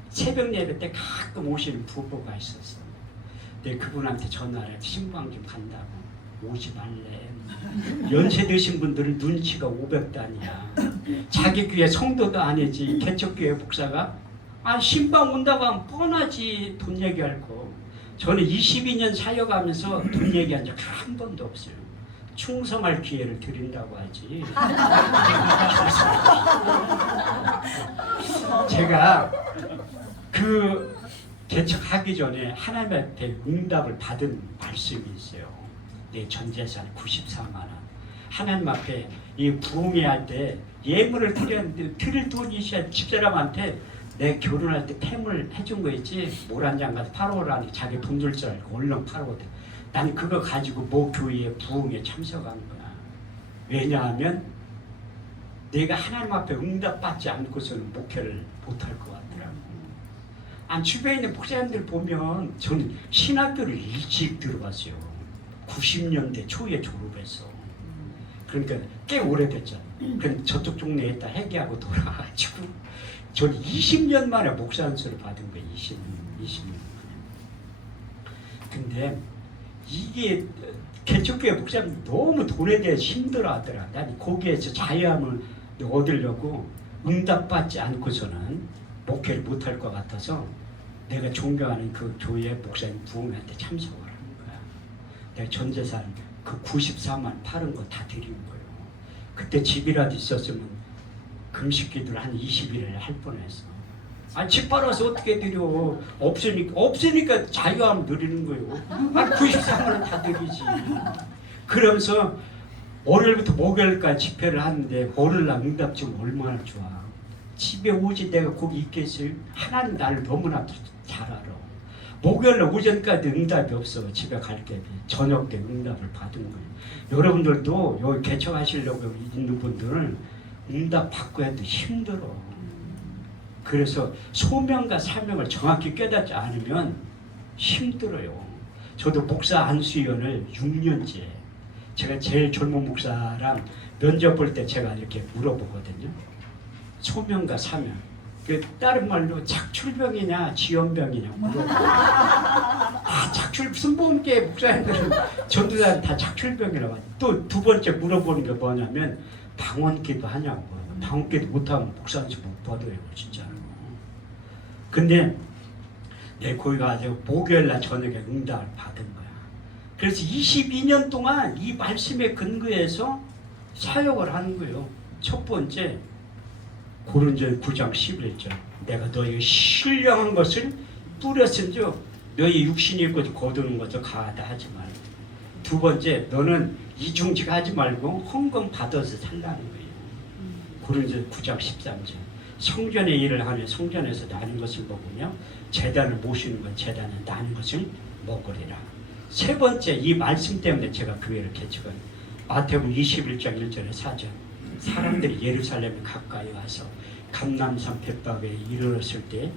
새벽 예배 때 가끔 오시는 부부가 있었어. 근데 그분한테 전화를 신방 좀 간다고. 오지 말래. 연세 드신 분들은 눈치가 500단이야. 자기 교회 성도도 아니지. 개척교회 목사가 신방 온다고 하면 뻔하지. 돈 얘기할 거. 저는 22년 살려가면서 돈 얘기한 적 한 번도 없어요. 충성할 기회를 드린다고 하지. 제가 그 개척하기 전에 하나님한테 응답을 받은 말씀이 있어요. 내 전재산 94만 원. 하나님 앞에 이 부흥회 할 때 예물을 드렸는데 드릴 돈이 있어야 집사람한테 내 결혼할 때 폐물 해준 거 있지. 모란장 가서 팔아오라니 자기 돈 줄 줄 알고 얼른 팔아오대. 난 그거 가지고 모 교회에 부흥에 참석한 거야. 왜냐하면 내가 하나님 앞에 응답받지 않고서는 목회를 못할 것 같더라고. 주변에 있는 목사님들 보면 저는 신학교를 일찍 들어갔어요. 90년대 초에 졸업했어. 그러니까 꽤 오래됐잖아. 그럼 저쪽 동네에 다 회개하고 돌아가지고 저는 20년 만에 목사 안수를 받은 거예요. 20년 만에. 근데 이게 개척교회 목사님 너무 돈에 대해서 힘들어하더라. 난 거기에서 자유함을 얻으려고 응답받지 않고서는 목회를 못할 것 같아서 내가 존경하는 그 교회 목사님 부흥회한테 참석을 하는 거야. 내가 전 재산 그 94만 팔은 거 다 드린 거예요. 그때 집이라도 있었으면 금식기도를 한 20일을 할 뻔했어. 아, 집 팔아서 어떻게 드려? 없으니까 자유함 누리는 거예요. 아, 94만 원 다 드리지. 그러면서 월요일부터 목요일까지 집회를 하는데 월요일날 응답 좀 얼마나 좋아. 집에 오지 내가 거기 있겠어요? 하나님 나를 너무나 잘 알아. 목요일날 오전까지 응답이 없어. 집에 갈 때 저녁 때 응답을 받은 거예요. 여러분들도 여기 개척하시려고 있는 분들은 응답 받고 해도 힘들어. 그래서 소명과 사명을 정확히 깨닫지 않으면 힘들어요. 저도 목사 안수위원을 6년째 제가 제일 젊은 목사랑 면접 볼 때 제가 이렇게 물어보거든요. 소명과 사명. 그 다른 말로 착출병이냐 지연병이냐 물어봐요. 순복음교회 목사님들은 전도사는 다 착출병이라고 하죠. 또 두 번째 물어보는 게 뭐냐면 방언기도 하냐고. 방언기도 못하면 목사한테 못 받아요. 진짜로. 근데 내 거기 가서 목요일날 저녁에 응답을 받은 거야. 그래서 22년 동안 이 말씀에 근거해서 사역을 하는 거예요. 첫 번째 고린도전 9장 11절 내가 너희가 신령한 것을 뿌렸은즉 너희 육신이 있고 거두는 것도 가하다 하지 말고. 두 번째 너는 이중직하지 말고 헌금 받아서 살라는 거예요. 고린도전 9장 13절 성전의 일을 하며 성전에서 나는 것을 먹으며 제단을 모시는 건 제단에 나는 것을 먹으리라. 세 번째 이 말씀 때문에 제가 교회를 개척한 마태복음 21장 1절에 4절 사람들이 예루살렘에 가까이 와서 감람산 벳박에 이르렀을 때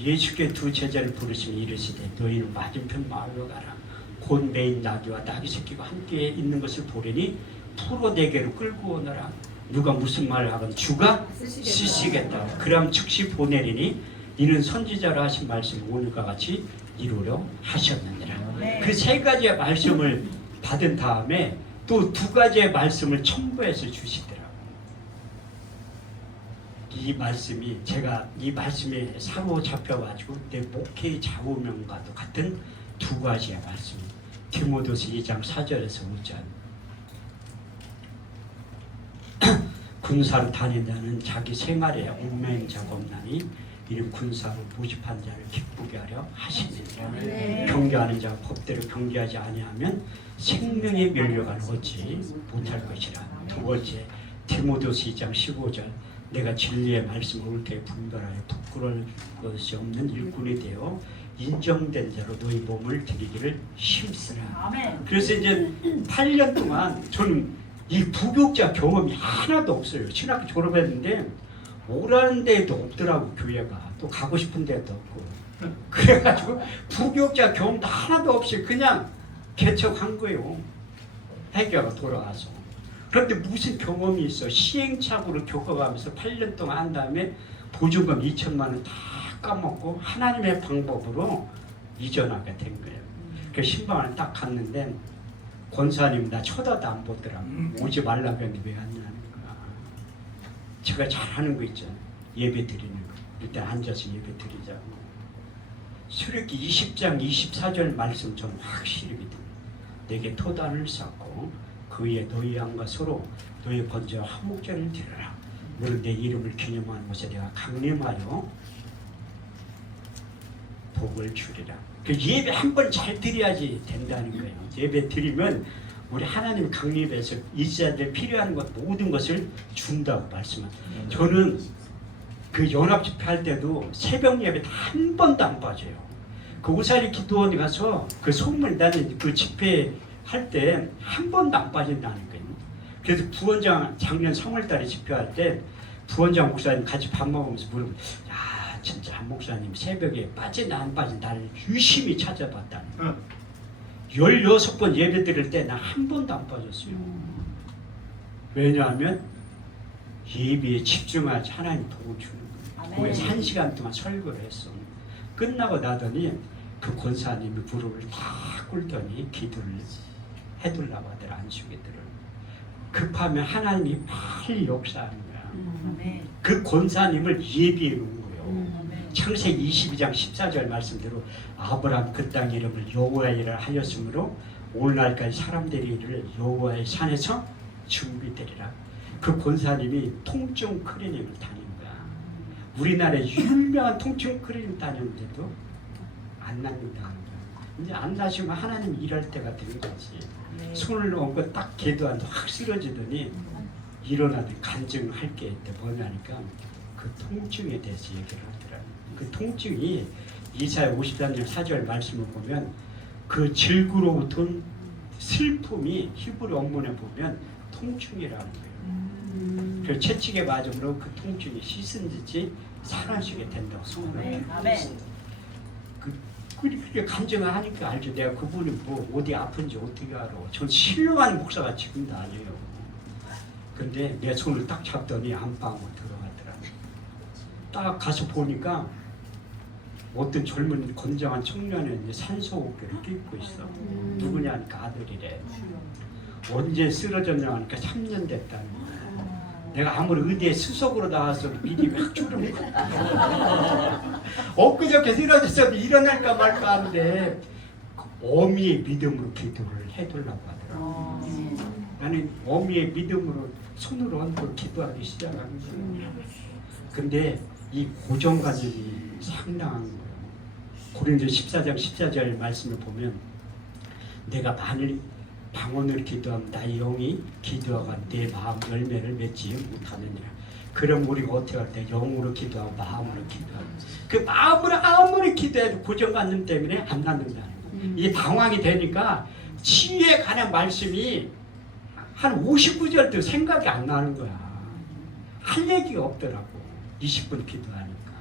예수께 두 제자를 부르시며 이르시되 너희는 맞은편 마을로 가라. 곧 메인 나귀와 나귀 새끼가 함께 있는 것을 보리니 풀어 내게로 끌고 오너라. 누가 무슨 말을 하건 주가 쓰시겠다. 그럼 즉시 보내리니 이는 선지자로 하신 말씀을 오늘과 같이 이루려 하셨느니라. 그 세 가지의 말씀을 받은 다음에 또 두 가지의 말씀을 첨부해서 주시더라고요. 이 말씀이 제가 이 말씀에 사로잡혀가지고 내 목회의 좌우명과도 같은 두 가지의 말씀. 디모데후서 2장 4절에서 5절 군사로 다닌다는 자기 생활에 옹맹자가 없나니 이는 군사로 모집한 자를 기쁘게 하려 하시느니라. 경계하는 자가 법대로 경계하지 아니하면 생명의 면류관을 얻지 못할 것이라. 두 번째 디모데후서 2장 15절 내가 진리의 말씀을 옳게 분별하여 부끄러울 것이 없는 일꾼이 되어 인정된 자로 너희 몸을 드리기를 힘쓰라. 그래서 이제 8년 동안 저는 이 부교육자 경험이 하나도 없어요. 신학교 졸업했는데 오라는 데도 없더라고. 교회가 또 가고 싶은 데도 없고 그래가지고 부교육자 경험도 하나도 없이 그냥 개척한 거예요. 해교가 돌아와서. 그런데 무슨 경험이 있어. 시행착오를 겪어가면서 8년 동안 한 다음에 보증금 2천만 원 다 까먹고 하나님의 방법으로 이전하게 된 거예요. 그 신방을 딱 갔는데 권사님 나 쳐다도 안 보더라고. 오지 말라고 했는데 왜 안 나는 거야. 제가 잘하는 거 있잖아요. 예배 드리는 거. 일단 앉아서 예배 드리자고. 출애굽기 20장 24절 말씀 좀 확실히 믿음. 내게 토단을 쌓고 그 위에 너희 양과 서로 너희 번제와 화목제를 드려라. 너는 내 이름을 기념하는 곳에 내가 강림하여 복을 주리라. 그 예배 한 번 잘 드려야지 된다는 거예요. 예배 드리면 우리 하나님 강림에서 이스라엘에 필요한 것 모든 것을 준다고 말씀합니다. 저는 그 연합 집회할 때도 새벽 예배 한 번도 안 빠져요. 그 오사리 기도원에 가서 그 소문 나는 그 집회 할 때 한 번도 안 빠진다는 거예요. 그래서 부원장 작년 3월달에 집회할 때 부원장 목사님 같이 밥 먹으면서 물어보고 야 진짜 한 목사님 새벽에 빠지나 안 빠진 나를 유심히 찾아봤다는 거예요. 16번 예배 드릴 때 나 한 번도 안 빠졌어요. 왜냐하면 예배에 집중하지 하나님 도움 주는 거예요. 아멘. 거기서 1시간 동안 설교를 했어. 끝나고 나더니 그 권사님이 무릎을 다 꿇더니 기도를 해둘라고 하더라. 안식일들을. 급하면 하나님이 빨리 역사하는 거야. 아멘. 그 권사님을 예비해 놓은 거예요. 아멘. 창세기 22장 14절 말씀대로 아브라함 그 땅 이름을 여호와이라 하였으므로 오늘날까지 사람들이 이를 여호와의 산에서 준비되리라. 그 권사님이 통증 클리닉을 다닌 거야. 우리나라에 유명한 통증 클리닉 다녔는데도 안 낫는다는 거야. 이제 안 나시면 하나님 일할 때가 되는 거지. 손을 얹고 딱 기도하는데 확 쓰러지더니 일어나더니 간증할 게 있대. 뭐냐니까 그 통증에 대해서 얘기를 하더라고요. 그 통증이 이사야 53장 4절 말씀을 보면 그 질구로부터 슬픔이 히브리 원문에 보면 통증이라는 거예요. 그 채찍에 맞음으로 그 통증이 씻은 듯이 사라지게 된다고 성경에 그렇게 간증을 하니까 알죠. 내가 그분이 뭐 어디 아픈지 어떻게 알아. 전 신령한 목사가 지금도 아니에요. 근데 내 손을 딱 잡더니 안방으로 들어가더라. 딱 가서 보니까 어떤 젊은 건장한 청년이 이제 산소호흡기를 끼고 있어. 누구냐니까 아들이래. 언제 쓰러졌냐 하니까 3년 됐다는 거야. 내가 아무리 의대에 수석으로 나와서 믿음이 확 줄은 거야. 엊그저께 쓰러졌어도 일어날까 말까 하는데 어미의 믿음으로 기도를 해달라고 하더라고. 나는 어미의 믿음으로 손으로 얹고 기도하기 시작한 거야. 근데 이 고정관념이 상당한 거예요. 고린도 14장 14절 말씀을 보면 내가 만일 방언을 기도하면 나의 영이 기도하고 내 마음 열매를 맺지 못하느니라. 그럼 우리가 어떻게 할 때 영으로 기도하고 마음으로 기도하고 그 마음으로 아무리 기도해도 고정관념 때문에 안 낫는다는 거예요. 이게 당황이 되니까 치유에 관한 말씀이 한 59절도 생각이 안 나는 거야. 할 얘기가 없더라고. 20분 기도하니까.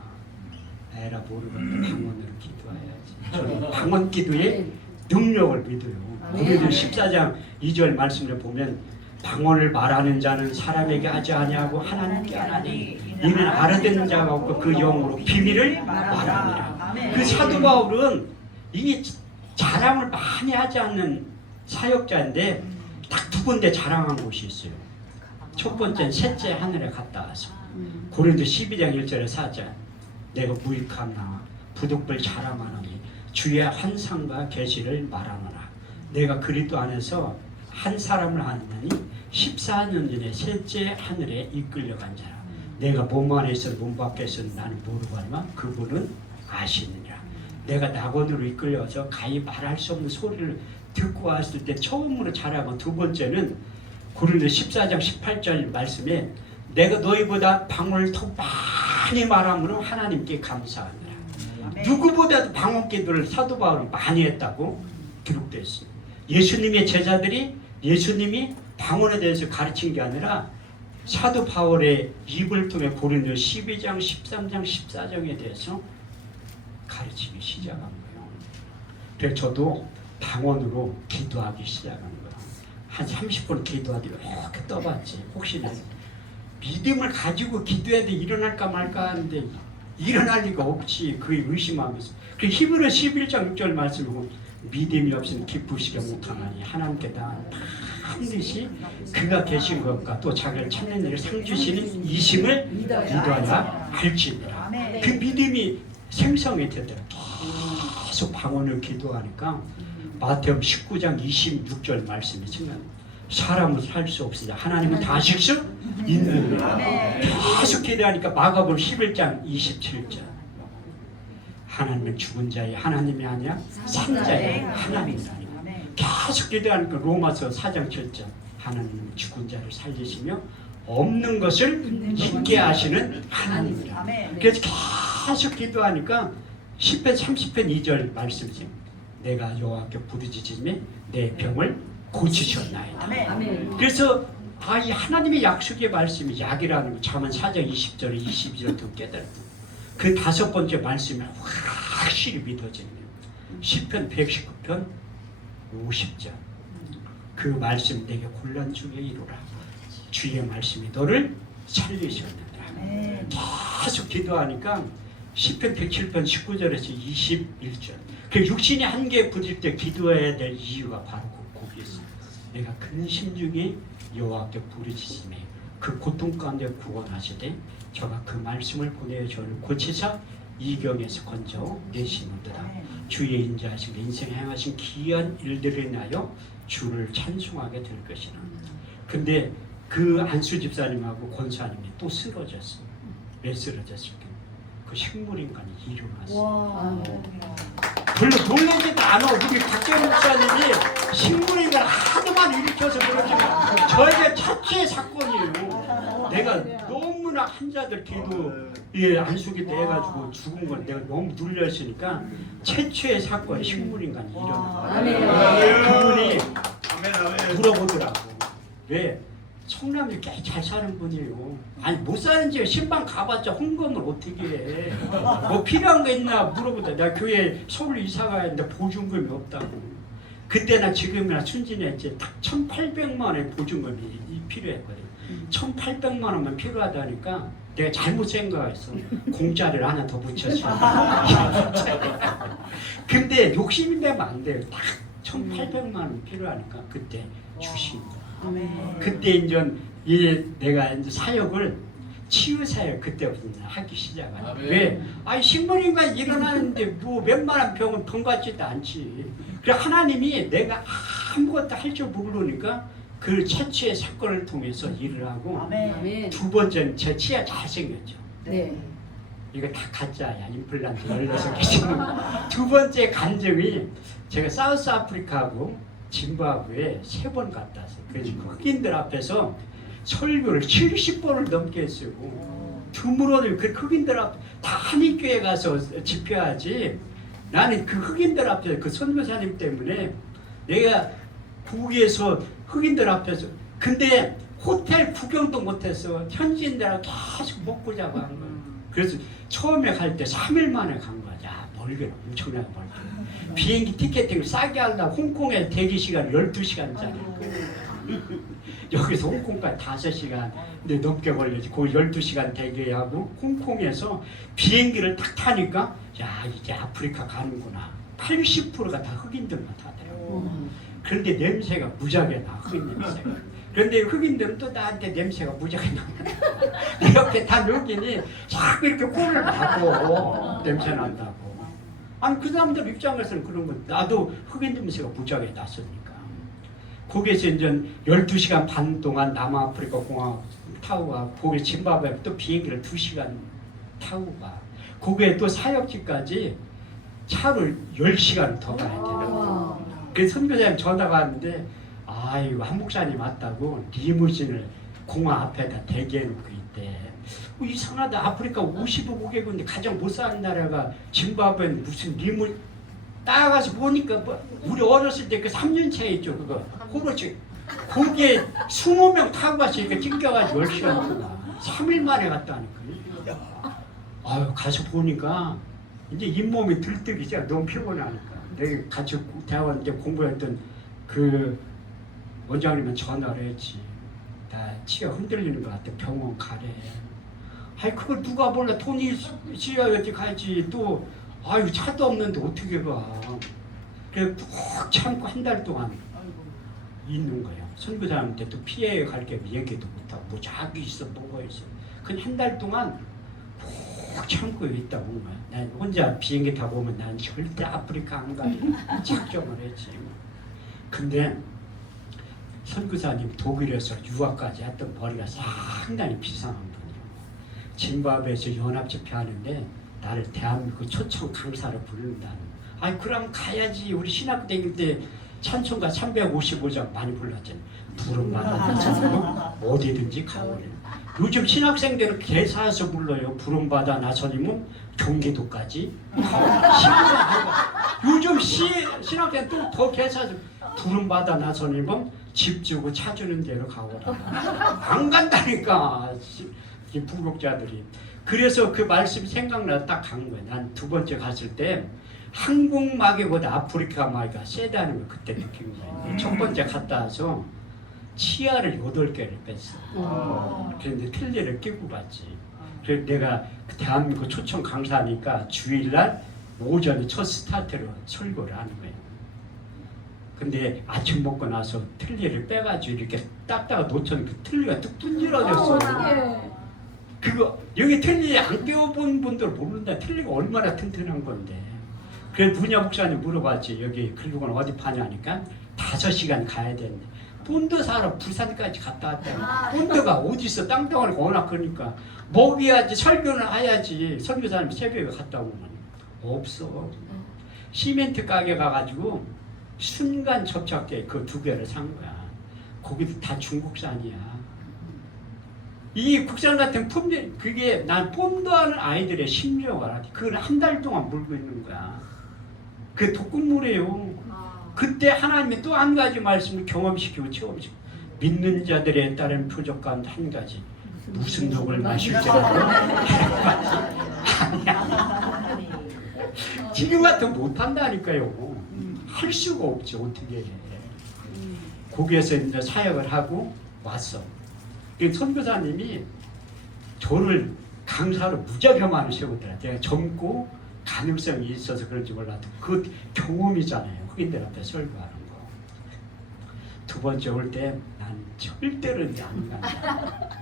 에라 모르겠는데 방언으로 기도해야지. 저는 방언 기도의 능력을 믿어요. 고린도 14장 2절 말씀을 보면 방언을 말하는 자는 사람에게 하지 아니하고 하나님께 하나니 이는 알아듣는 자가 없고 그 영으로 비밀을 말하니라. 그 사도 바울은 이게 자랑을 많이 하지 않는 사역자인데 딱 두 군데 자랑한 곳이 있어요. 첫 번째는 셋째 하늘에 갔다 와서 고린도 12장 1절에 4절 내가 무익하나 부득불 자랑하노니 주의 환상과 계시를 말하노라. 내가 그리스도 안에서 한 사람을 아느니 14년 전에 셋째 하늘에 이끌려간 자라. 내가 몸 안에서 몸 밖에서는 나는 모르고 하지만 그분은 아시느니라. 내가 낙원으로 이끌려서 가히 말할 수 없는 소리를 듣고 왔을 때 처음으로 자랑한 두 번째는 고린도 14장 18절 말씀에 내가 너희보다 방언을 더 많이 말함으로 하나님께 감사하느라. 누구보다도 방언 기도를 사도 바울이 많이 했다고 기록되어 있습니다. 예수님의 제자들이 예수님이 방언에 대해서 가르친 게 아니라 사도 바울의 입을 통해 고린도 12장, 13장, 14장에 대해서 가르치기 시작한 거예요. 그래서 저도 방언으로 기도하기 시작한 거예요. 한 30분 기도하더니 이렇게 떠봤지. 혹시나 믿음을 가지고 기도해도 일어날까 말까 하는데 일어날 리가 없지. 그의 의심하면서. 그 히브리 11장 6절 말씀을 보면 믿음이 없이는 기쁘시게 못하나니 하나님께 다 반드시 그가 계신 것과 또 자기를 찾는 일을 상 주시는 이심을 믿어야 할지니라. 그 믿음이 생성이 되더라. 계속 방언을 기도하니까 마태복음 19장 26절 말씀이 지금 사람은 살 수 없으냐 하나님은 다 하실 수 있는 계속 기도하니까 마가복음 11장 27절 하나님은 죽은 자의 하나님이 아니야 산 자의 하나님이다. 계속 기도하니까 로마서 4장 7절 하나님은 죽은 자를 살리시며 없는 것을 있게 하시는 하나님이다. 그래서 계속 기도하니까 10편 30편 2절 말씀이지 내가 여호와께 부르짖으며 내 병을 고치셨나이다. 그래서 이 하나님의 약속의 말씀이 약이라는 거 잠언 4장 20절에 22절도 깨달았고 그 다섯 번째 말씀이 확실히 믿어지네요. 10편 119편 50절 그 말씀 내게 곤란 중에 이루라. 주의 말씀이 너를 살리셨느니라. 계속 기도하니까 시편 107편 19절에서 21절. 그 육신이 한계에 부딪힐 때 기도해야 될 이유가 바로 그 곡이 있어요. 내가 근심 중에 여호와께 부르짖으며 그 고통 가운데 구원하시되 저가 그 말씀을 보내어 저를 고치사 이경에서 건져 내시는도다. 주의 인자하신 인생 행하신 기이한 일들을 인하여 주를 찬송하게 될 것이라. 근데 그 안수 집사님하고 권사님이 또 쓰러졌어요. 왜 쓰러졌을까? 그 식물인간이 일어났어요. 별로 놀라지도 않아. 우리 박재훈 목사님이 식물인간 하도만 일으켜서 그러지만 저에게 차치의 사건이에요. 내가 너무나 환자들 기도에 안수기 때 해가지고 죽은 건 내가 너무 눌렸으니까 최초의 사건이 식물인간이 일어났어요. 그분이 물어보더라고. 왜? 성남이 꽤 잘 사는 분이에요. 아니 못 사는지 신방 가봤자 헌금을 어떻게 해. 뭐 필요한 거 있나 물어보다. 내가 교회 서울 이사 가는데 보증금이 없다고. 그때나 지금이나 순진했지. 딱 1,800만 원의 보증금이 필요했거든. 1,800만 원만 필요하다니까 내가 잘못 생각했어. 공짜를 하나 더 붙였어. 근데 욕심이 내면 안 돼요. 딱 1,800만 원 필요하니까 그때 주신 거야. 그때 이제 내가 이제 사역을 치유 사역 그때부터 하기 시작한. 왜? 아니 식물인간 일어나는데 뭐 웬만한 병은 병 같지도 않지. 그래 하나님이 내가 아무것도 할 줄 모르니까 그 최초의 사건을 통해서 일을 하고. 두 번째는 제 치아 잘생겼죠. 네. 이거 다 가짜야. 임플란트 16개 심은 거. 두 번째 간증이 제가 사우스 아프리카하고 짐바브웨에 3번 갔다 왔어요. 그래서 흑인들 앞에서 설교를 70번을 넘게 했어요. 드물어도 그 흑인들 앞 다 한인교회 가서 집회하지. 나는 그 흑인들 앞에서 그 선교사님 때문에 내가 거기에서 흑인들 앞에서 근데 호텔 구경도 못했어. 현지인들하고 계속 먹고 자고 한 거야. 그래서 처음에 갈 때 3일 만에 간 거야. 야, 멀게 엄청나게 멀게. 비행기 티켓팅을 싸게 하려고 홍콩에 대기 시간 12시간짜리. 여기서 홍콩까지 5시간 넘게 걸리지. 거기 12시간 대기하고 홍콩에서 비행기를 딱 타니까 야 이제 아프리카 가는구나. 80%가 다 흑인들만 타더라고. 그런데 냄새가 무지하게 나. 흑인 냄새가. 그런데 흑인들은 또 나한테 냄새가 무지하게 나. 내 옆에 다 흑인이 자꾸 이렇게 꼴을 하고 냄새 난다고. 아니 그 사람들 입장에서는 그런 거 나도 흑인 냄새가 무지하게 났으니까. 거기에서 이제 12시간 반 동안 남아프리카 공항 타고 가. 거기 짐바브웨 또 비행기를 2시간 타고 가. 거기에 또 사역지까지 차를 10시간 더 가야 되더라고. 그래서 선교사님 전화가 왔는데 아이고 한 목사님 왔다고 리무진을 공항 앞에다 대기해놓고 있대. 이상하다. 아프리카 55개국인데 가장 못 사는 나라가 짐바브웨는 무슨 리무 따라가서 보니까 뭐 우리 어렸을 때 그 3년차 있죠 그거 호로치 거기에 20명 타고 갔으니까 찡겨가지고 10시간 동안 3일 만에 갔다 하니까 아유 가서 보니까 이제 잇몸이 들뜨기 시작. 너무 피곤하니까 내가 같이 대학원 때 공부했던 그 원장님은 전화를 했지. 나 치아 흔들리는 것 같아. 병원 가래. 아이 그걸 누가 몰라. 돈이 있어야지 가지. 또 아유 차도 없는데 어떻게 가. 그래 푹 참고 한 달 동안 있는 거야. 선교사한테 또 피해 갈게 얘기도 못하고 뭐 자기 있어 뭐가 있어. 그냥 한 달 동안 푹 참고 있다 온 거야. 난 혼자 비행기 타고 오면 난 절대 아프리카 안 가. 작정을 했지. 근데 선교사님 독일에서 유학까지 했던 머리가 상당히 비상한 분이에요. 짐바브웨에서 연합집회하는데 나를 대한민국 초청 강사로 부른다는. 아니 그럼 가야지. 우리 신학교 다닐 때 찬송가 355장 많이 불렀잖아요. 부름받아 어디든지 가오래. 요즘 신학생들은 개사해서 불러요. 부름받아 나서님은 경기도까지 요즘 신학생 또 더 개사해서 부름받아 나서님은 집 주고 차 주는 대로 가오라. 안 간다니까 이 부국자들이. 그래서 그 말씀이 생각나 딱 간 거야. 난 두 번째 갔을 때 한국 마귀보다 아프리카 마귀가 세다는 걸 그때 느낀 거야. 첫 번째 갔다 와서 치아를 8개를 뺐어. 그런데 틀니를 끼고 갔지. 그래서 내가 그 대한민국 초청 강사니까 주일날 오전에 첫 스타트로 설교를 하는 거예요. 근데 아침 먹고 나서 틀니를 빼가지고 이렇게 닦다가 놓쳤는데 그 틀니가 뚝 뚫어졌어. 그거 여기 틀니 안 껴본 분들 모른다. 틀니가 얼마나 튼튼한 건데. 그래서 분야 목사님 물어봤지. 여기 글루건 어디 파냐니까 5시간 가야 되는데 본드 사러 부산까지 갔다 왔다. 본드가 어디서 땅덩어리 워낙 크니까 먹여야지 설교는 해야지. 선교사님 새벽에 갔다 오면 없어. 시멘트 가게 가가지고 순간 접착제 그 2개를 산 거야. 거기도 다 중국산이야. 이 국산 같은 품질 그게 난 뽐도하는 아이들의 심정을 알아. 그걸 한 달 동안 물고 있는 거야. 그 독극물이에요. 그때 하나님이 또 한 가지 말씀을 경험시키고 체험시키고 믿는 자들에 따른 표적 가운데 한 가지 무슨 독을 마실지라도 아니야. 지금 같은 못한다니까요. 할 수가 없지 어떻게 해. 거기에서 이제 사역을 하고 왔어. 그 선교사님이 저를 강사로 무지하게 많이 세우더라. 내가 젊고 가능성이 있어서 그런지 몰라도 그 경험이잖아요. 흑인들 앞에 설교하는 거. 2번째 올 때 난 절대로 이제 안 간다.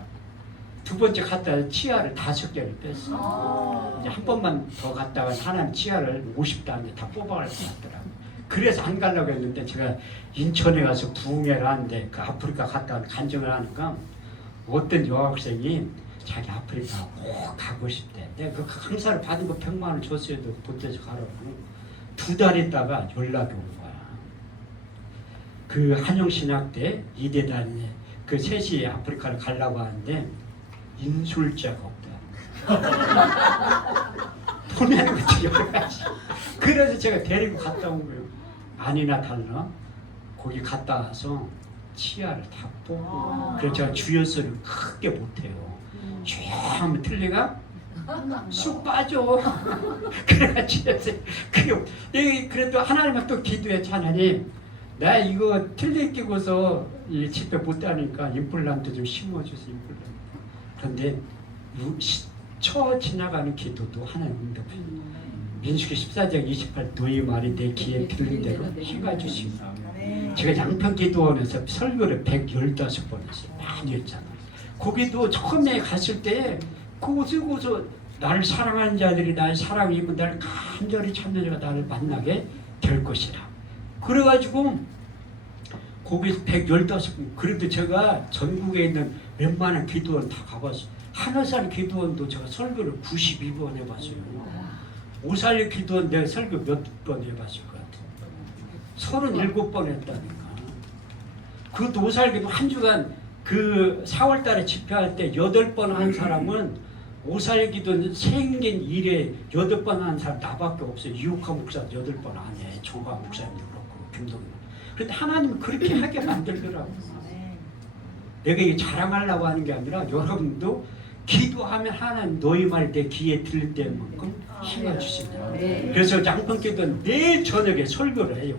2번째 갔다 치아를 5개를 뺐어. 이제 한 번만 더 갔다가 하나님 치아를 50단에 다 뽑아갈 것 같더라고. 그래서 안 가려고 했는데 제가 인천에 가서 부흥회를 하는데 그 아프리카 갔다 간증을 하니까 어떤 여학생이 자기 아프리카 꼭 가고 싶대. 내가 그 강사를 받은 거 100만 원 줬어도 보태서 가라고. 2달 있다가 연락이 온 거야. 그 한영신학 때 이대단에 그 셋이 아프리카를 가려고 하는데 인솔자가 없다. 보내는 것도 여러 가지. 그래서 제가 데리고 갔다 온 거예요. 아니나 달라. 거기 갔다 와서 치아를 다 뽑고 그래서 제가 주연설을 크게 못해요. 쭉 하면 틀리가 쑥 빠져. 그래가지고 그게 그래도 하나님은 또 기도했지. 하나님 나 이거 틀리 끼고서 이 집에 못 다니까 임플란트 좀 심어주세요. 임플란트. 그런데 쳐 지나가는 기도도 하나님 응답해. 민수기 14장 28 너희 말이 내 귀에 들린 대로 해가 주시고 제가 양평 기도원에서 설교를 115번 했어요. 많이 했잖아요. 거기도 처음에 갔을 때 거기서 나를 사랑하는 자들이 나를 사랑하면 나를 간절히 찾는 자가 나를 만나게 될 것이라. 그래가지고 거기서 115번 그래도 제가 전국에 있는 웬만한 기도원 다 가봤어요. 하늘산 기도원도 제가 설교를 92번 해봤어요. 오살리 기도원 내가 설교 몇 번 해봤을 것 같아요. 37번 했다니까. 그것도 오살기도 한 주간 그 4월달에 집회할 때 8번 한 사람은 오살기도 생긴 일에 8번 한 사람 나밖에 없어요. 이옥화 목사도 8번 안 해. 조가 목사님도 그렇고 김동현. 그런데 하나님은 그렇게 하게 만들더라고요. 내가 이게 자랑하려고 하는 게 아니라 여러분도 기도하면 하나님 너희 말 내 귀에 들릴 때만큼 힘을 주신다. 그래서 양평기도는 매일 저녁에 설교를 해요.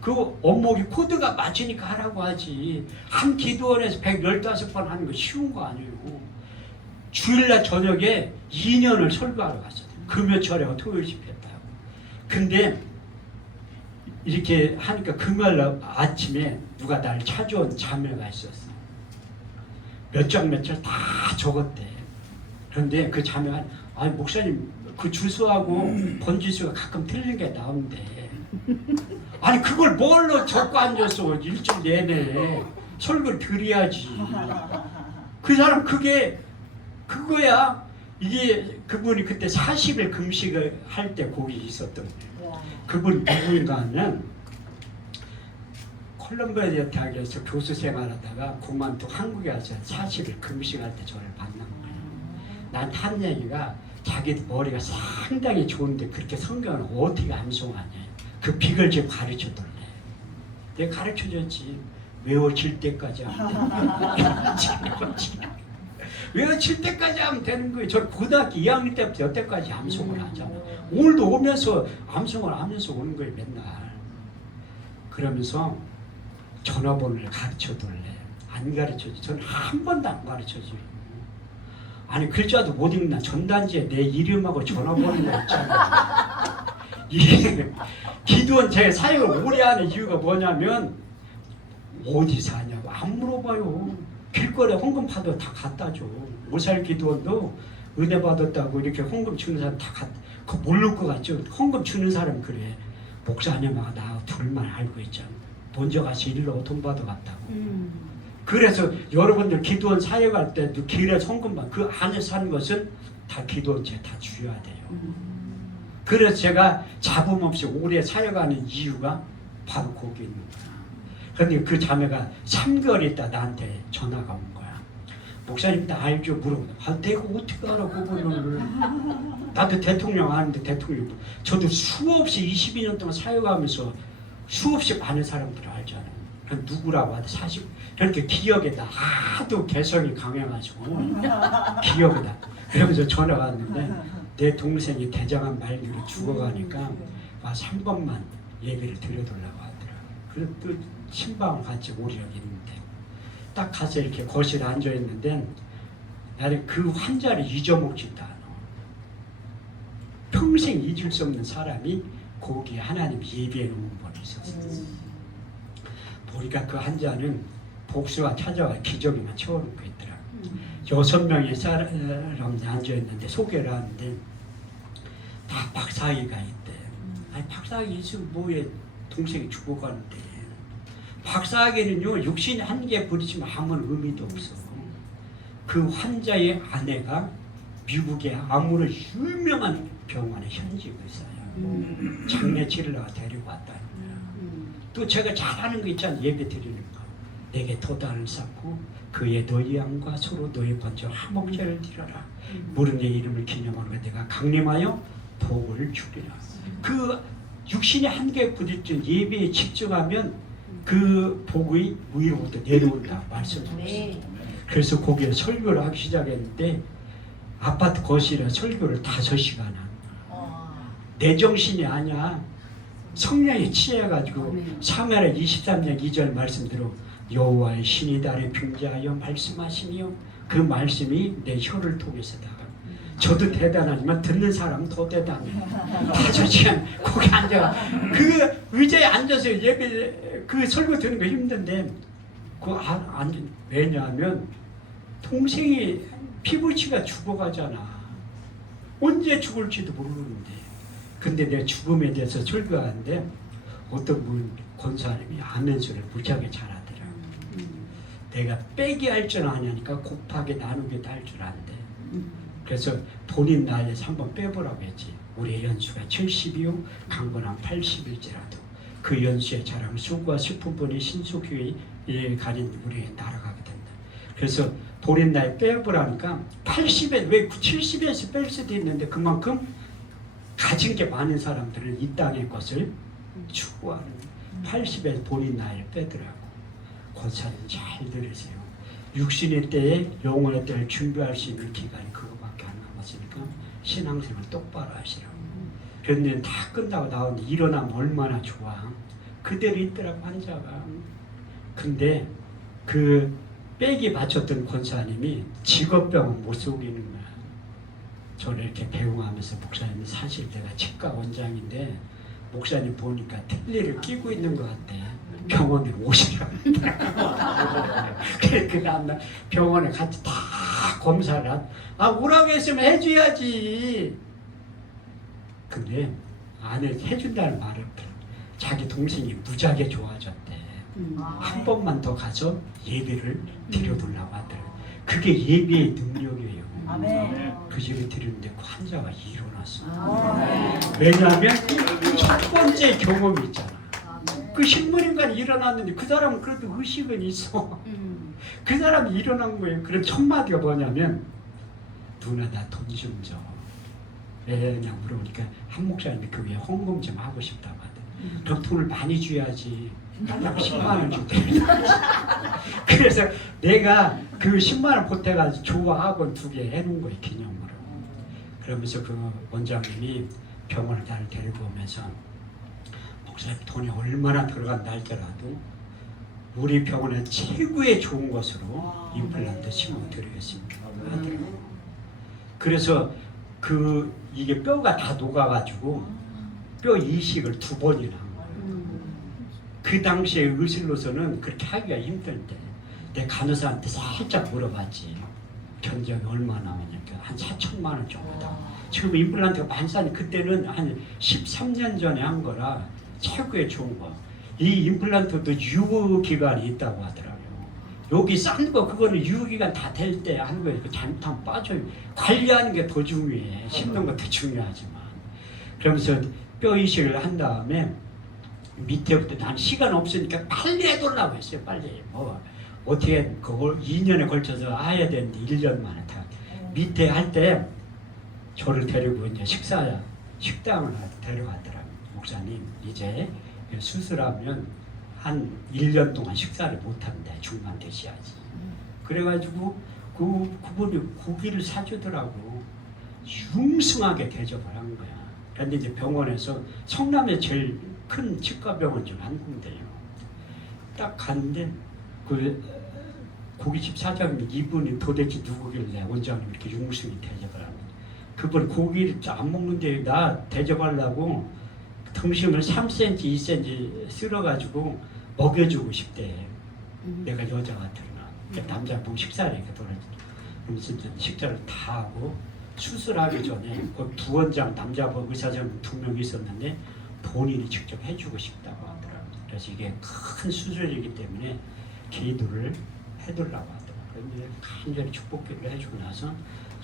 그 원목이 코드가 맞으니까 하라고 하지. 한 기도원에서 115번 하는 거 쉬운 거 아니에요. 주일날 저녁에 2년을 설교하러 갔어요. 금요철에 토요일 집회했다고. 근데 이렇게 하니까 금요일 아침에 누가 나를 찾아온 자매가 있었어. 몇 장 다 적었대. 그런데 그 자매가 아니 목사님 그 주소하고 번지수가 가끔 틀린 게 나오는데 아니 그걸 뭘로 적고 앉았어. 일주일 내내 설교를 드려야지. 그 사람 그거야. 이게 그분이 그때 40일 금식을 할 때 거기 있었던 거예요. 그분 누구인가 하면 콜롬비아 대학에서 교수 생활하다가 그만두고 한국에 와서 40일 금식할 때 저를 만난 거예요. 난 한 얘기가 자기 머리가 상당히 좋은데 그렇게 성경을 어떻게 암송하냐. 그 비결 좀 가르쳐달래. 내가 가르쳐줬지. 외워질 때까지 하면 돼. 외워질 때까지 하면 되는 거예요. 저 고등학교 2학년 때부터 여태까지 암송을 하잖아요. 오늘도 오면서 암송을 하면서 오는 거예요. 맨날. 그러면서 전화번호를 가르쳐둘래. 안 가르쳐줘. 저는 한 번도 안 가르쳐줘요. 아니 글자도 못 읽나 전단지에 내 이름하고 전화번호가 있잖아. 이게 기도원 제가 사역을 오래 하는 이유가 뭐냐면 어디 사냐고 안 물어봐요. 길거리에 헌금 파도 다 갖다 줘. 오살 기도원도 은혜 받았다고 이렇게 헌금 주는 사람 다 그거 모를 것 같죠. 헌금 주는 사람 그래. 목사님하고 나 둘만 알고 있잖아. 먼저 가서 일로 돈 받아갔다고. 그래서 여러분들 기도원 사역할 때도 길에서 헌금만 그 안에 사는 것은 다 기도원제 다 줘야 돼요. 그래서 제가 잡음 없이 오래 사역하는 이유가 바로 거기 있는 거야. 그런데 그 자매가 3개월 있다 나한테 전화가 온 거야. 목사님 나 알죠? 물어보다. 아 내가 어떻게 알아 그거를. 나도 대통령 아는데 대통령. 저도 수없이 22년 동안 사역하면서 수없이 많은 사람들을 알잖아요. 누구라고 하도 40 그렇게 기억에다 하도 개성이 강해가지고 기억에다. 그러면서 전화가 왔는데 내 동생이 대장암 말기로 죽어가니까 3번만 얘기를 드려달라고 하더라고요. 그래서 또 신방을 같이 오려고 있는데 딱 가서 이렇게 거실에 앉아있는데 나는 그 환자를 잊어먹지도 않아. 평생 잊을 수 없는 사람이 거기에 하나님 예배해 놓은 분이 있었어요. 보니까 그 환자는 복수가 찾아와 기저귀만 채워놓은 거 있더라. 6명의 사람이 앉아있는데 소개를 하는데 다 박사기가 있대. 아니 박사기 있으면 뭐해 동생이 죽어가는데. 박사기는요 육신 한개 부딪히면 아무런 의미도 없어. 그 환자의 아내가 미국의 아무런 유명한 병원의 현직 의사야. 장례 치르려고 데리고 왔다는 거야. 또 제가 잘하는 거 있잖아. 예배 드리는 거. 내게 도단을 쌓고 그의 너희 양과 서로 너희 번째 화목제를 드려라. 모든 의 이름을 기념하는 것 내가 강림하여 복을 주리라. 그 육신의 한계 부딪힌 예배에 집중하면 그 복의 위로부터 내려온다 말씀드렸어요. 그래서 거기에 설교를 하기 시작했는데 아파트 거실에 설교를 5시간 한 거야. 내 정신이 아니야. 성령에 취해가지고 사무엘하 23장 2절 말씀대로 여호와의 신이 달에 빙자하여 말씀하시며 그 말씀이 내 혀를 통해서다. 저도 대단하지만 듣는 사람은 더 대단해. 5시간 거기 앉아 그 의자에 앉아서 예배 그 설교 듣는 거 힘든데 그 왜냐하면 동생이 피부치가 죽어가잖아. 언제 죽을지도 모르는데. 근데 내 죽음에 대해서 설교하는데 어떤 분 권사님이 아멘소리를 무지하게 잘하더라. 내가 빼기 할 줄 아냐니까 곱하기 나누기도 할 줄 안돼. 그래서 본인 나이에서 한번 빼보라고 했지. 우리의 연수가 70이요 강건한 80일지라도 그 연수의 자랑 수고와 싶은 분이 신속히 가린 우리의 날아가게 된다. 그래서 본인 나이 빼보라니까 80에 왜 70에서 뺄 수도 있는데 그만큼 가진 게 많은 사람들은 이 땅의 것을 추구하는 80에 본인 나이를 빼더라고. 권사님 잘 들으세요. 육신의 때에 영혼의 때를 준비할 수 있는 기간이 그거밖에 안 남았으니까 신앙생활 똑바로 하시라고. 그런데 다 끝나고 나오는데 일어나면 얼마나 좋아. 그대로 있더라고 환자가. 근데 그 빼기 바쳤던 권사님이 직업병은 못 속이는 거야. 저를 이렇게 배웅하면서 목사님이 사실 내가 치과 원장인데 목사님 보니까 틀니를 끼고 있는 것 같아. 병원에 오시라고. 그래 그 다음날 병원에 같이 다 검사를 오라고 했으면 해줘야지. 근데 안 해준다는 말을 자기 동생이 무지하게 좋아졌대. 한 번만 더 가서 예배를 드려달라고 하더라고. 그게 예배의 능력이에요. 그 예배 드리는데 환자가 일어났어. 왜냐하면 첫 번째 경험이 있잖아. 그 식물인간이 일어났는데 그 사람은 그래도 의식은 있어. 그 사람이 일어난 거예요. 그럼 첫 마디가 뭐냐면 누나 나 돈 좀 줘. 왜 그냥 물어보니까 한 목사님이 교회에 헌금 좀 하고 싶다고 하더라고요. 그럼 돈을 많이 줘야지. 10만 원 주대. 그래서 내가 그 10만 원 보태가지고 조화학원 2개 해놓은 거예요 기념으로. 그러면서 그 원장님이 병원을 나를 데리고 오면서 목사님 돈이 얼마나 들어간다 할더라도 우리 병원에 최고의 좋은 것으로 임플란트 심어드리겠습니다. 그래서 이게 뼈가 다 녹아가지고 뼈 이식을 2번이나 한 거예요. 그 당시에 의술로서는 그렇게 하기가 힘든데 내 간호사한테 살짝 물어봤지. 견적이 얼마 나오냐니까 한 4천만 원 정도다. 지금 임플란트가 많이 싸니 그때는 한 13년 전에 한 거라 최고의 좋은 거. 이 임플란트도 유효기간이 있다고 하더라고요. 여기 싼 거 그거는 유효기간 다 될 때 하는 거예요. 그 잘못하면 빠져요. 관리하는 게 더 중요해. 심는 것도 중요하지만. 그러면서 뼈 이식을 한 다음에 밑에부터 난 시간 없으니까 빨리 해달라고 했어요. 빨리. 어떻게 그걸 2년에 걸쳐서 해야 되는데 1년 만에 다. 밑에 할 때 저를 데리고 이제 식당을 데려가더라고요. 목사님 이제 수술하면 한 1년 동안 식사를 못한대. 죽만 드셔야지. 그래가지고 그분이 고기를 사주더라고. 융숭하게 대접을 한 거야. 그런데 이제 병원에서 성남에 제일 큰 치과병원 중 한 군데예요. 딱 갔는데 고깃집 사장님 이분이 도대체 누구길래 원장님 이렇게 융숭히 대접을 하는 거야. 그분 고기를 안 먹는데 나 대접하려고 등심을 3cm, 2cm 쓸어가지고 먹여주고 싶대. 내가 여자 같으나 남자분 식사를 이렇게 그러면서 식사를 다 하고 수술하기 전에 그 부원장 남자 의사장 2명 있었는데 본인이 직접 해주고 싶다고 하더라고요. 그래서 이게 큰 수술이기 때문에 기도를 해달라고 하더라고요. 그런데 간절히 축복기를 해주고 나서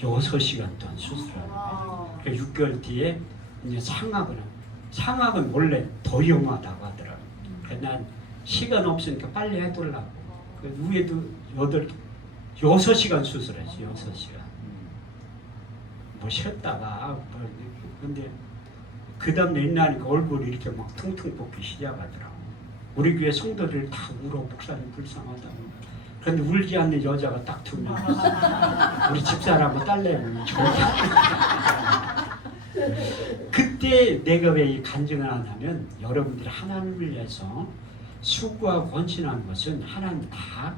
6시간 동안 수술하는 거예요. 6개월 뒤에 이제 상악은 원래 더 위험하다고 하더라고요. 그래서 난 시간 없으니까 빨리 해달라고. 그 위에도 6시간 수술했지. 6시간. 뭐 쉬었다가 근데 그 다음에 일나니까 얼굴이 이렇게 막 퉁퉁 붓기 시작하더라고. 우리 교회 성도들 다 울어. 목사님 불쌍하다고. 그런데 울지 않는 여자가 딱 2명 있어. 우리 집사람하고 딸내미. 그때 내가 왜 이 간증을 하냐면 여러분들이 하나님을 위해서 수고하고 헌신한 것은 하나님 다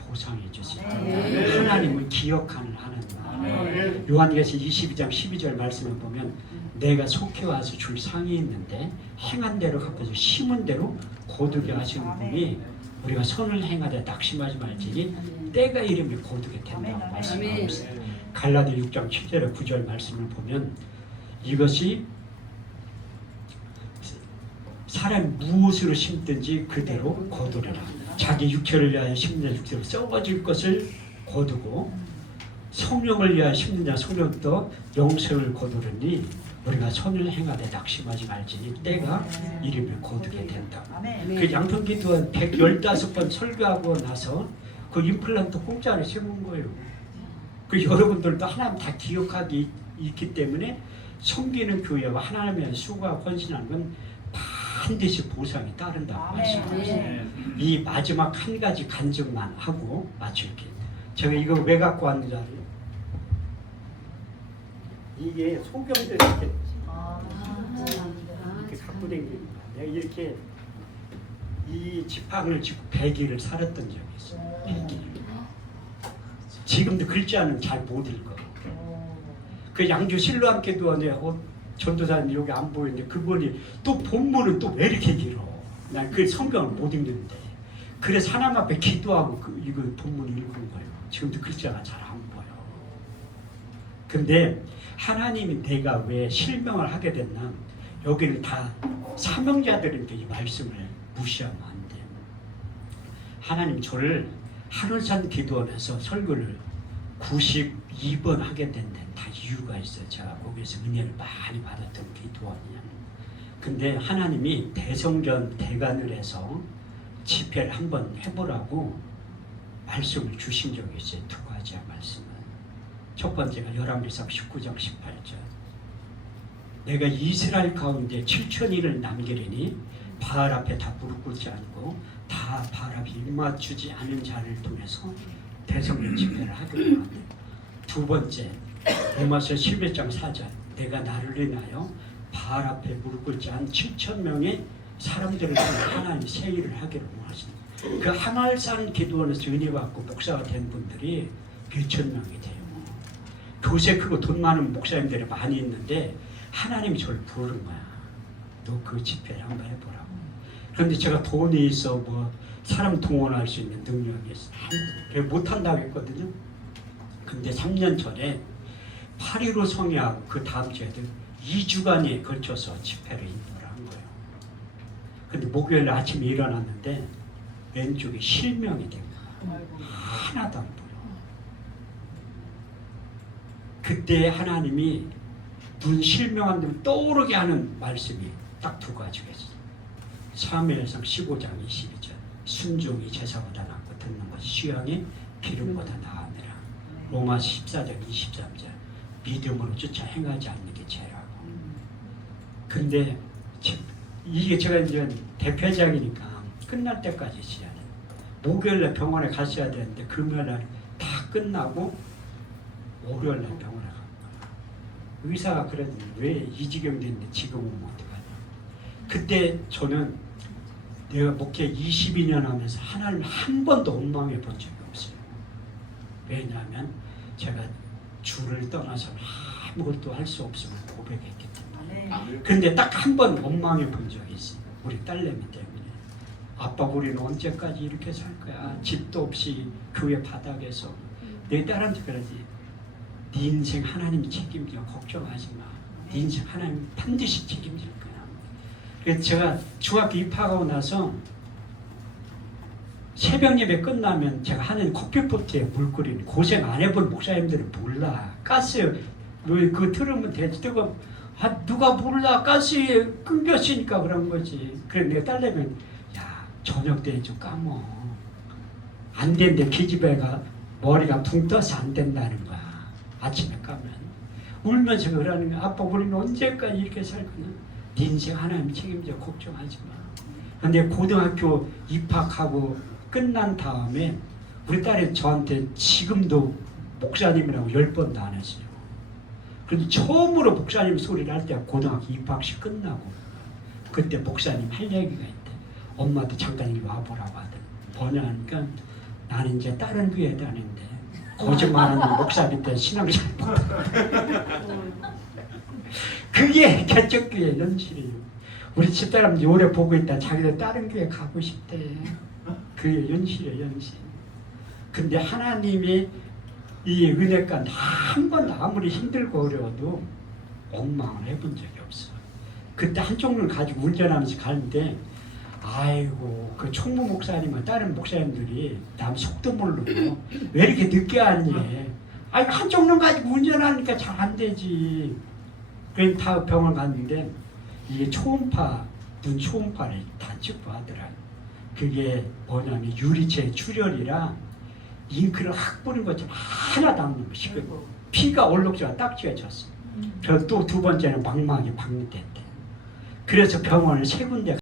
보상해 주실 거예요. 하나님을 기억하는 하나님. 요한계시록 22장 12절 말씀을 보면 내가 속해 와서 줄 상이 있는데 행한 대로 갚아서 심은 대로 거두게 하시는 분이 우리가 선을 행하되 낙심하지 말지니 때가 이르면 거두게 된다고 말씀하고 있어요. 갈라디 6장 7절에 9절 말씀을 보면 이것이 사람이 무엇으로 심든지 그대로 거두리라. 자기 육체를 위하여 심는 육체로 썩어질 것을 거두고 성령을 위하여 심는 자 성령도 영생을 거두르니 우리가 선을 행하되 낙심하지 말지니 때가 이르면 거두게 된다. 그 양평기도 115번 설교하고 나서 그 임플란트 공짜로 심은 거예요. 그 여러분들도 하나님 다 기억하기 있기 때문에 섬기는 교회와 하나님의 수고와 헌신하는 건 반드시 보상이 따른다고 말씀드렸어요. 이 마지막 한 가지 간증만 하고 마칠게요. 제가 이거 왜 갖고 왔는지 알아요? 이게 소경들 이렇게 갖고 다닙니다. 내가 이렇게 이 지팡이를 짚고 100일을 살았던 적이 있어요. 100일. 지금도 글자는 잘 못 읽어. 그 양주 신로함께도 전도사님 여기 안 보이는데 그분이 또 본문은 또 왜 이렇게 길어? 난 그 성경을 못 읽는데 그래서 하나님 앞에 기도하고 이거 본문 읽은 거예요. 지금도 글자가 잘 안 보여. 근데 하나님이 내가 왜 실명을 하게 됐나? 여기는 다 사명자들인데 이 말씀을 무시하면 안 돼요. 하나님 저를 하늘산 기도원에서 설교를 92번 하게 된 데는 다 이유가 있어요. 제가 거기서 은혜를 많이 받았던 기도원이에요. 근데 하나님이 대성전 대관을 해서 집회를 한번 해보라고 말씀을 주신 적이 있어요. 2가지의 말씀을. 첫 번째가 열왕기상 19장 18절. 내가 이스라엘 가운데 7,000일을 남기리니 바알 앞에 다 무릎 꿇지 않고 다 바알 앞에 입맞추지 않은 자를 통해서 대성전 집회를 하기로 하네. 2번째 로마서 11장 4절. 내가 나를 인하여 바알 앞에 무릎 꿇지 않은 7,000명의 사람들을 통해 하나님 세일을 하기로 하십니다. 그 하늘산 기도원에서 은혜 받고 목사가 된 분들이 몇천 명이 돼요. 교세 크고 돈 많은 목사님들이 많이 있는데 하나님이 저를 부르는 거야. 너 그 집회를 한번 해보라고. 그런데 제가 돈이 있어 뭐 사람 동원할 수 있는 능력이 있어. 못한다고 했거든요. 근데 3년 전에 8.15 성회하고 그 다음 주에도 2주간에 걸쳐서 집회를 인도를 한 거예요. 근데 목요일 아침에 일어났는데 왼쪽에 실명이 된 거야. 하나도 안 보여. 그때 하나님이 눈 실명한 데 떠오르게 하는 말씀이 딱 두 가지가 있어요. 사무엘상 15장 22절 순종이 제사보다 낫고 듣는 것이 수양이 기름보다 나으니라. 로마서 14장 23절 믿음으로 쫓아 행하지 않는 게 죄라고. 근데 이게 제가 이제 대표작이니까 끝날 때까지 있어야 돼요. 목요일날 병원에 갔어야 되는데 금요일날 다 끝나고 월요일날 병원에 간 거야. 의사가 그러더니 왜 이 지경 됐는데 지금 오면 어떡하냐. 그때 저는 내가 목회 22년 하면서 하나님을 한 번도 원망해 본 적이 없어요. 왜냐하면 제가 주를 떠나서 아무것도 할 수 없음을 고백했기 때문에. 근데 딱 한 번 원망해 본 적이 있어요. 우리 딸내미 때문에. 아빠 우리는 언제까지 이렇게 살 거야. 집도 없이 교회 바닥에서. 내 딸한테 그러지. 네 인생 하나님이 책임져. 걱정하지 마. 네 인생 하나님 반드시 책임질 거야. 그래서 제가 중학교 입학하고 나서 새벽 예배 끝나면 제가 하는 커피포트에 물 끓이는 고생 안 해본 목사님들은 몰라. 가스 그 틀으면 되지. 누가 몰라. 가스에 끊겼으니까 그런 거지. 그래 내 딸내미 야 저녁 때 좀 까먹어. 안 된대. 기집애가 머리가 붕 떠서 안 된다는 거야. 아침에 까면. 울면서 그러는 거야. 아빠 우리는 언제까지 이렇게 살 거냐. 네 인생 하나님 책임져. 걱정하지 마. 근데 고등학교 입학하고 끝난 다음에 우리 딸이 저한테 지금도 목사님이라고 10번도 안 했어요. 그런데 처음으로 목사님 소리를 할 때가 고등학교 입학식 끝나고 그때 목사님 할 얘기가 있대. 엄마도 잠깐 이리 와보라고 하더니 뭐냐 하니까 나는 이제 다른 교회 다니는데 거짓말하는 목사님 때 신앙생활 못한다. 그게 개척교회 연실이에요. 우리 집사람들이 오래 보고 있다. 자기도 다른 교회 가고 싶대. 그게 연실이에요, 연실. 근데 하나님이 이 은혜가 한 번 아무리 힘들고 어려워도 원망을 해본 적이 없어. 그때 한쪽 눈 가지고 운전하면서 가는데 아이고 그 총무 목사님은 다른 목사님들이 남 속도 모르고 왜 이렇게 늦게 왔니? 아니 한쪽 눈 가지고 운전하니까 잘 안 되지. 그래서 다 병원 갔는데 이게 초음파 눈 초음파를 다 찍고 하더라. 그게 뭐냐면 유리체 출혈이라 잉크를 확 뿌린 것처럼 하나도 안 나고 피가 얼룩지가 딱지가 졌어. 그래서 또 두 번째는 망막이 박리됐대. 그래서 병원을 3군데